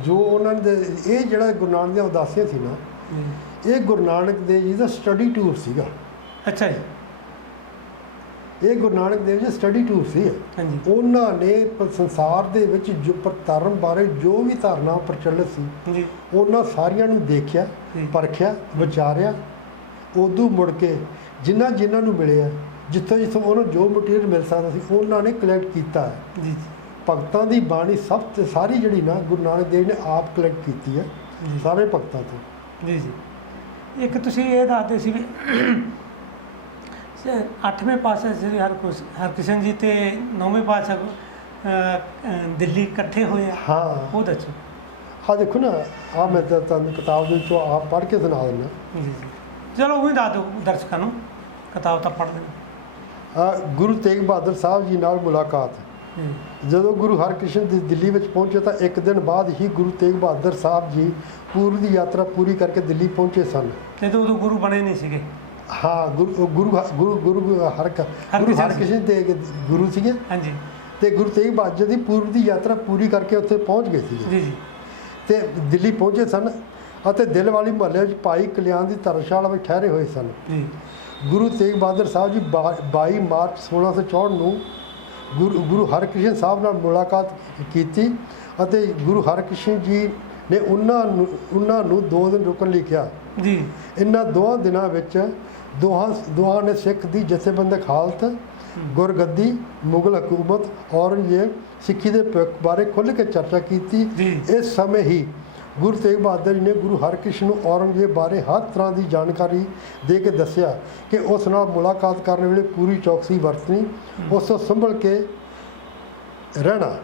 ਜੋ ਉਹਨਾਂ ਦੇ ਇਹ ਜਿਹੜਾ ਗੁਰੂ ਨਾਨਕ ਦੀਆਂ ਉਦਾਸੀਆਂ ਸੀ ਨਾ ਇਹ ਗੁਰੂ ਨਾਨਕ ਦੇਵ ਜੀ ਦਾ ਸਟੱਡੀ ਟੂਰ ਸੀਗਾ।
ਅੱਛਾ ਜੀ।
ਇਹ ਗੁਰੂ ਨਾਨਕ ਦੇਵ ਜੀ ਸਟੱਡੀ ਟੂਰ ਸੀ।
ਹਾਂਜੀ।
ਉਹਨਾਂ ਨੇ ਸੰਸਾਰ ਦੇ ਵਿੱਚ ਜੋ ਧਰਮ ਬਾਰੇ ਜੋ ਵੀ ਧਾਰਨਾ ਪ੍ਰਚਲਿਤ ਸੀ
ਜੀ।
ਉਹਨਾਂ ਸਾਰੀਆਂ ਨੂੰ ਦੇਖਿਆ। ਪਰਖਿਆ ਵਿਚਾਰਿਆ। ਉਦੋਂ ਮੁੜ ਕੇ ਜਿਨ੍ਹਾਂ ਜਿਨ੍ਹਾਂ ਨੂੰ ਮਿਲਿਆ ਜਿੱਥੋਂ ਜਿੱਥੋਂ ਉਹਨਾਂ ਜੋ ਮਟੀਰੀਅਲ ਮਿਲ ਸਕਦਾ ਸੀ ਉਹਨਾਂ ਨੇ ਕਲੈਕਟ ਕੀਤਾ
ਜੀ
ਭਗਤਾਂ ਦੀ ਬਾਣੀ ਸਭ ਤੇ ਸਾਰੀ ਜਿਹੜੀ ਨਾ ਗੁਰੂ ਨਾਨਕ ਦੇਵ ਨੇ ਆਪ ਕਲੈਕਟ ਕੀਤੀ ਹੈ ਸਾਰੇ ਭਗਤਾਂ ਤੋਂ।
ਜੀ ਜੀ। ਇੱਕ ਤੁਸੀਂ ਇਹ ਦੱਸਦੇ ਸੀ ਵੀ ਅੱਠਵੇਂ ਪਾਤਸ਼ਾਹ ਸ੍ਰੀ ਹਰਕ੍ਰਿਸ਼ ਹਰਕ੍ਰਿਸ਼ਨ ਜੀ ਤੇ ਨੌਵੇਂ ਪਾਤਸ਼ਾਹ ਦਿੱਲੀ ਇਕੱਠੇ ਹੋਏ
ਹਾਂ।
ਉਹ ਦੱਸੋ।
ਆ ਦੇਖੋ ਨਾ ਆ ਮੈਂ ਤਾਂ ਤੁਹਾਨੂੰ ਕਿਤਾਬ ਦੇ ਵਿੱਚੋਂ ਆਪ ਪੜ੍ਹ ਕੇ ਸੁਣਾ ਦਿੰਦਾ।
ਜੀ ਜੀ। ਚਲੋ ਉਹ ਦੱਸ ਦਿਓ ਦਰਸ਼ਕਾਂ ਨੂੰ। ਕਿਤਾਬ ਤਾਂ ਪੜ੍ਹ ਲੈਣ।
ਗੁਰੂ ਤੇਗ ਬਹਾਦਰ ਸਾਹਿਬ ਜੀ ਨਾਲ ਮੁਲਾਕਾਤ।
ਜੀ।
ਜਦੋਂ ਗੁਰੂ ਹਰਕ੍ਰਿਸ਼ਨ ਦੀ ਦਿੱਲੀ ਵਿੱਚ ਪਹੁੰਚੇ ਤਾਂ ਇੱਕ ਦਿਨ ਬਾਅਦ ਹੀ ਗੁਰੂ ਤੇਗ ਬਹਾਦਰ ਸਾਹਿਬ ਜੀ ਪੂਰਬ ਦੀ ਯਾਤਰਾ ਪੂਰੀ ਕਰਕੇ ਦਿੱਲੀ ਪਹੁੰਚੇ ਸਨ।
ਤਾਂ ਉਦੋਂ ਗੁਰੂ ਬਣੇ ਨਹੀਂ ਸੀਗੇ।
ਹਾਂ ਗੁਰੂ ਗੁਰੂ ਗੁਰੂ ਗੁਰੂ ਹਰਕ ਗੁਰੂ
ਹਰਕ੍ਰਿਸ਼ਨ
ਦੇ। ਗੁਰੂ ਸੀਗੇ।
ਹਾਂਜੀ।
ਤੇ ਗੁਰੂ ਤੇਗ ਬਹਾਦਰ ਜੀ ਪੂਰਬ ਦੀ ਯਾਤਰਾ ਪੂਰੀ ਕਰਕੇ ਉੱਥੇ ਪਹੁੰਚ ਗਏ ਸੀਗੇ।
ਜੀ ਜੀ।
ਤੇ ਦਿੱਲੀ ਪਹੁੰਚੇ ਸਨ ਅਤੇ ਦਿਲ ਵਾਲੀ ਮੁਹੱਲੇ ਵਿੱਚ ਭਾਈ ਕਲਿਆਣ ਦੀ ਧਰਮਸ਼ਾਲਾ ਵਿੱਚ ਠਹਿਰੇ ਹੋਏ ਸਨ।
ਜੀ।
ਗੁਰੂ ਤੇਗ ਬਹਾਦਰ ਸਾਹਿਬ ਜੀ ਬਾ- 22 ਮਾਰਚ 1664 ਨੂੰ ਗੁਰੂ ਗੁਰੂ ਹਰਕ੍ਰਿਸ਼ਨ ਸਾਹਿਬ ਨਾਲ ਮੁਲਾਕਾਤ ਕੀਤੀ ਅਤੇ ਗੁਰੂ ਹਰਕ੍ਰਿਸ਼ਨ ਜੀ ਨੇ ਉਹਨਾਂ ਨੂੰ ਉਹਨਾਂ ਨੂੰ ਦੋ ਦਿਨ ਰੁਕਣ ਲਈ ਕਿਹਾ।
ਜੀ।
ਇਹਨਾਂ ਦੋਹਾਂ ਦਿਨਾਂ ਵਿੱਚ ਦੋਹਾਂ ਦੋਹਾਂ ਨੇ ਸਿੱਖ ਦੀ ਜਥੇਬੰਦਕ ਹਾਲਤ ਗੁਰਗੱਦੀ ਮੁਗਲ ਹਕੂਮਤ ਔਰੰਗਜ਼ੇਬ ਸਿੱਖੀ ਦੇ ਬਾਰੇ ਖੁੱਲ੍ਹ ਕੇ ਚਰਚਾ ਕੀਤੀ। ਇਸ ਸਮੇਂ ਹੀ ਗੁਰੂ ਤੇਗ ਬਹਾਦਰ ਜੀ ਨੇ ਗੁਰੂ ਹਰਕ੍ਰਿਸ਼ਨ ਨੂੰ ਔਰੰਗਜ਼ੇਬ ਬਾਰੇ ਹਰ ਤਰ੍ਹਾਂ ਦੀ ਜਾਣਕਾਰੀ ਦੇ ਕੇ ਦੱਸਿਆ ਕਿ ਉਸ ਨਾਲ ਮੁਲਾਕਾਤ ਕਰਨ ਵੇਲੇ ਪੂਰੀ ਚੌਕਸੀ ਵਰਤਣੀ ਉਸ ਤੋਂ ਸੰਭਲ ਕੇ ਰਹਿਣਾ।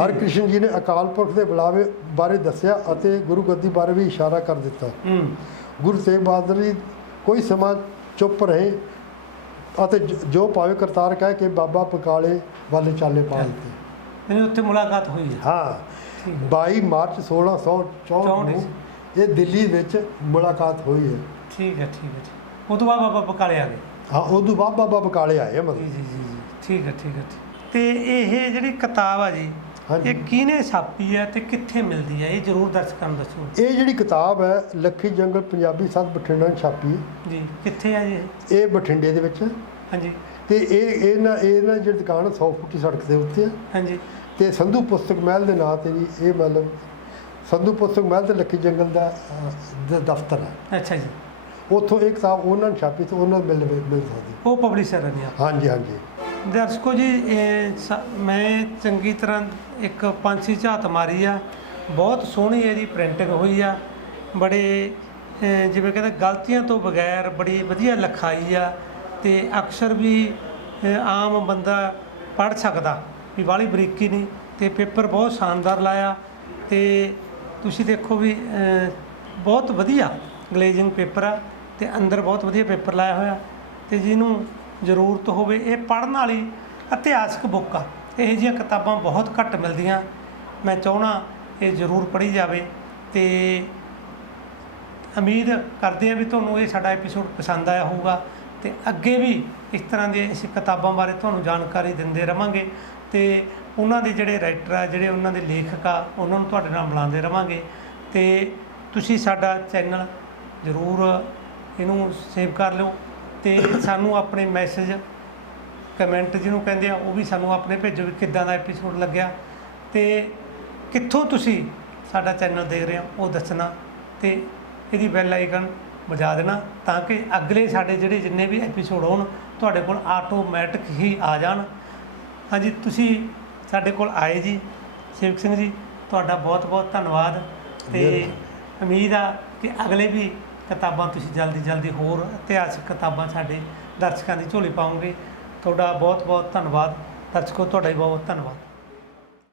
ਹਰਕ੍ਰਿਸ਼ਨ ਜੀ ਨੇ ਅਕਾਲ ਪੁਰਖ ਦੇ ਬੁਲਾਵੇ ਬਾਰੇ ਦੱਸਿਆ ਅਤੇ ਗੁਰੂ ਗੱਦੀ ਬਾਰੇ ਵੀ ਇਸ਼ਾਰਾ ਕਰ ਦਿੱਤਾ। ਗੁਰੂ ਤੇਗ ਬਹਾਦਰ ਜੀ ਕੋਈ ਸਮਾਂ ਚੁੱਪ ਰਹੇ ਅਤੇ ਜ- ਭਾਵੇਂ ਕਰਤਾਰ ਕਹਿ ਕੇ ਬਾਬਾ ਪਕਾਲੇ ਵੱਲ ਚਾਲੇ ਪਾ ਦਿੱਤੇ।
ਇਹਨੇ ਉੱਥੇ ਮੁਲਾਕਾਤ ਹੋਈ ਹੈ।
ਹਾਂ।
ਠੀਕ ਹੈ।
22 ਮਾਰਚ 1664 ਨੂੰ ਇਹ ਦਿੱਲੀ ਵਿੱਚ ਮੁਲਾਕਾਤ ਹੋਈ ਹੈ।
ਠੀਕ ਹੈ ਠੀਕ ਹੈ। ਉਹ ਤੋਂ ਬਾਅਦ ਬਾਬਾ ਬਕਾਲੇ ਆ ਗਏ।
ਹਾਂ ਉਦੋਂ ਬਾਅਦ ਬਾਬਾ ਬਕਾਲੇ ਆਏ ਮਤਲਬ।
ਜੀ ਜੀ ਜੀ ਠੀਕ ਹੈ ਠੀਕ ਹੈ। ਤੇ ਇਹ ਜਿਹੜੀ ਕਿਤਾਬ ਆ ਜੀ। ਇਹ ਕਿਹਨੇ ਛਾਪੀ ਹੈ ਤੇ ਕਿੱਥੇ ਮਿਲਦੀ ਹੈ? ਇਹ ਜਰੂਰ ਦਰਸ਼ਕਾਂ ਨੂੰ ਦੱਸੋ।
ਇਹ ਜਿਹੜੀ ਕਿਤਾਬ ਹੈ ਲੱਖੀ ਜੰਗਲ ਪੰਜਾਬੀ ਸੱਤ ਬਠਿੰਡਾ ਨੇ ਛਾਪੀ। ਹੈ।
ਜੀ ਕਿੱਥੇ ਜੀ ਇਹ?
ਇਹ ਬਠਿੰਡੇ ਦੇ ਵਿੱਚ। ਹੈ।
ਹਾਂਜੀ।
ਤੇ ਇਹ ਇਹ ਨਾ ਇਹ ਨਾ ਜਿਹੜੀ ਦੁਕਾਨ 100 ਫੁੱਟੀ ਸੜਕ ਦੇ ਉੱਤੇ। ਹੈ
ਹਾਂਜੀ।
ਤੇ ਸੰਧੂ ਪੁਸਤਕ ਮਹਿਲ ਦੇ ਨਾਂ ਤੇ ਵੀ ਇਹ ਮਤਲਬ ਸੰਧੂ ਪੁਸਤਕ ਮਹਿਲ ਤੇ ਲੱਖੀ ਜੰਗਲ ਦਾ ਦਫ਼ਤਰ ਹੈ।
ਅੱਛਾ ਜੀ।
ਉੱਥੋਂ ਇੱਕ ਕਿਤਾਬ ਉਹਨਾਂ ਨੇ ਛਾਪੀ ਤੇ ਉਹਨਾਂ ਨੂੰ ਮਿਲ ਮਿਲ ਸਕਦੀ
ਉਹ ਪਬਲਿਸ਼ਰ ਹੈ ਆ।
ਹਾਂਜੀ ਹਾਂਜੀ।
ਦਰਸ਼ਕੋ ਜੀ ਇਹ ਸ- ਮੈਂ ਚੰਗੀ ਤਰ੍ਹਾਂ ਇੱਕ ਪੰਛੀ ਝਾਤ ਮਾਰੀ ਆ। ਬਹੁਤ ਸੋਹਣੀ ਇਹਦੀ ਪ੍ਰਿੰਟਿੰਗ ਹੋਈ ਆ। ਬੜੇ ਅਹ, ਜਿਵੇਂ ਕਹਿੰਦੇ ਗਲਤੀਆਂ ਤੋਂ ਬਗੈਰ ਬੜੀ ਵਧੀਆ ਲਿਖਾਈ ਆ ਤੇ ਅਕਸਰ ਵੀ ਅਹ, ਆਮ ਬੰਦਾ ਪੜ੍ਹ ਸਕਦਾ ਵੀ ਵਾਲੀ ਬਰੀਕੀ ਨਹੀਂ ਤੇ ਪੇਪਰ ਬਹੁਤ ਸ਼ਾਨਦਾਰ ਲਾਇਆ ਤੇ ਤੁਸੀਂ ਦੇਖੋ ਵੀ ਅਹ, ਬਹੁਤ ਵਧੀਆ ਗਲੇਜ਼ਿੰਗ ਪੇਪਰ ਆ ਤੇ ਅੰਦਰ ਬਹੁਤ ਵਧੀਆ ਪੇਪਰ ਲਾਇਆ ਹੋਇਆ ਤੇ ਜਿਹਨੂੰ ਜ਼ਰੂਰਤ ਹੋਵੇ ਇਹ ਪੜ੍ਹਨ ਵਾਲੀ ਇਤਿਹਾਸਕ ਬੁੱਕ ਆ। ਇਹੋ ਜਿਹੀਆਂ ਕਿਤਾਬਾਂ ਬਹੁਤ ਘੱਟ ਮਿਲਦੀਆਂ। ਮੈਂ ਚਾਹਣਾ ਇਹ ਜ਼ਰੂਰ ਪੜ੍ਹੀ ਜਾਵੇ ਤੇ ਉਮੀਦ ਕਰਦੇ ਹਾਂ ਵੀ ਤੁਹਾਨੂੰ ਇਹ ਸਾਡਾ ਐਪੀਸੋਡ ਪਸੰਦ ਆਇਆ ਹੋਊਗਾ ਤੇ ਅੱਗੇ ਵੀ ਇਸ ਤਰ੍ਹਾਂ ਦੇ ਇਸ ਕਿਤਾਬਾਂ ਬਾਰੇ ਤੁਹਾਨੂੰ ਜਾਣਕਾਰੀ ਦਿੰਦੇ ਰਵਾਂਗੇ ਤੇ ਉਹਨਾਂ ਦੇ ਜਿਹੜੇ ਰਾਈਟਰ ਆ, ਜਿਹੜੇ ਉਹਨਾਂ ਦੇ ਲੇਖਕ ਆ, ਉਹਨਾਂ ਨੂੰ ਤੁਹਾਡੇ ਨਾਲ ਮਿਲਾਉਂਦੇ ਰਵਾਂਗੇ ਤੇ ਤੁਸੀਂ ਸਾਡਾ ਚੈਨਲ ਜ਼ਰੂਰ ਇਹਨੂੰ ਸੇਵ ਕਰ ਲਿਓ। ਤੇ ਸਾਨੂੰ ਆਪਣੇ ਮੈਸੇਜ ਕਮੈਂਟ ਜਿਹਨੂੰ ਕਹਿੰਦੇ ਆ ਉਹ ਵੀ ਸਾਨੂੰ ਆਪਣੇ ਭੇਜੋ ਵੀ ਕਿੱਦਾਂ ਦਾ ਐਪੀਸੋਡ ਲੱਗਿਆ। ਤੇ ਕਿੱਥੋਂ ਤੁਸੀਂ ਸਾਡਾ ਚੈਨਲ ਦੇਖ ਰਹੇ ਹੋ ਉਹ ਦੱਸਣਾ। ਤੇ ਇਹਦੀ ਬੈਲ ਆਈਕਨ ਵਜਾ ਦੇਣਾ ਤਾਂ ਕਿ ਅਗਲੇ ਸਾਡੇ ਜਿਹੜੇ ਜਿੰਨੇ ਵੀ ਐਪੀਸੋਡ ਹੋਣ ਤੁਹਾਡੇ ਕੋਲ ਆਟੋਮੈਟਿਕ ਹੀ ਆ ਜਾਣ। ਹਾਂਜੀ ਤੁਸੀਂ ਸਾਡੇ ਕੋਲ ਆਏ ਜੀ ਸੇਵਕ ਸਿੰਘ ਜੀ ਤੁਹਾਡਾ ਬਹੁਤ ਬਹੁਤ ਧੰਨਵਾਦ। ਤੇ। ਉਮੀਦ ਆ ਕਿ ਅਗਲੇ ਵੀ ਕਿਤਾਬਾਂ ਤੁਸੀਂ ਜਲਦੀ ਜਲਦੀ ਹੋਰ ਇਤਿਹਾਸਕ ਕਿਤਾਬਾਂ ਸਾਡੇ ਦਰਸ਼ਕਾਂ ਦੀ ਝੋਲੀ ਪਾਉਂਗੇ ਤੁਹਾਡਾ ਬਹੁਤ ਬਹੁਤ ਧੰਨਵਾਦ। ਦਰਸ਼ਕੋ, ਤੁਹਾਡਾ ਵੀ ਬਹੁਤ ਧੰਨਵਾਦ।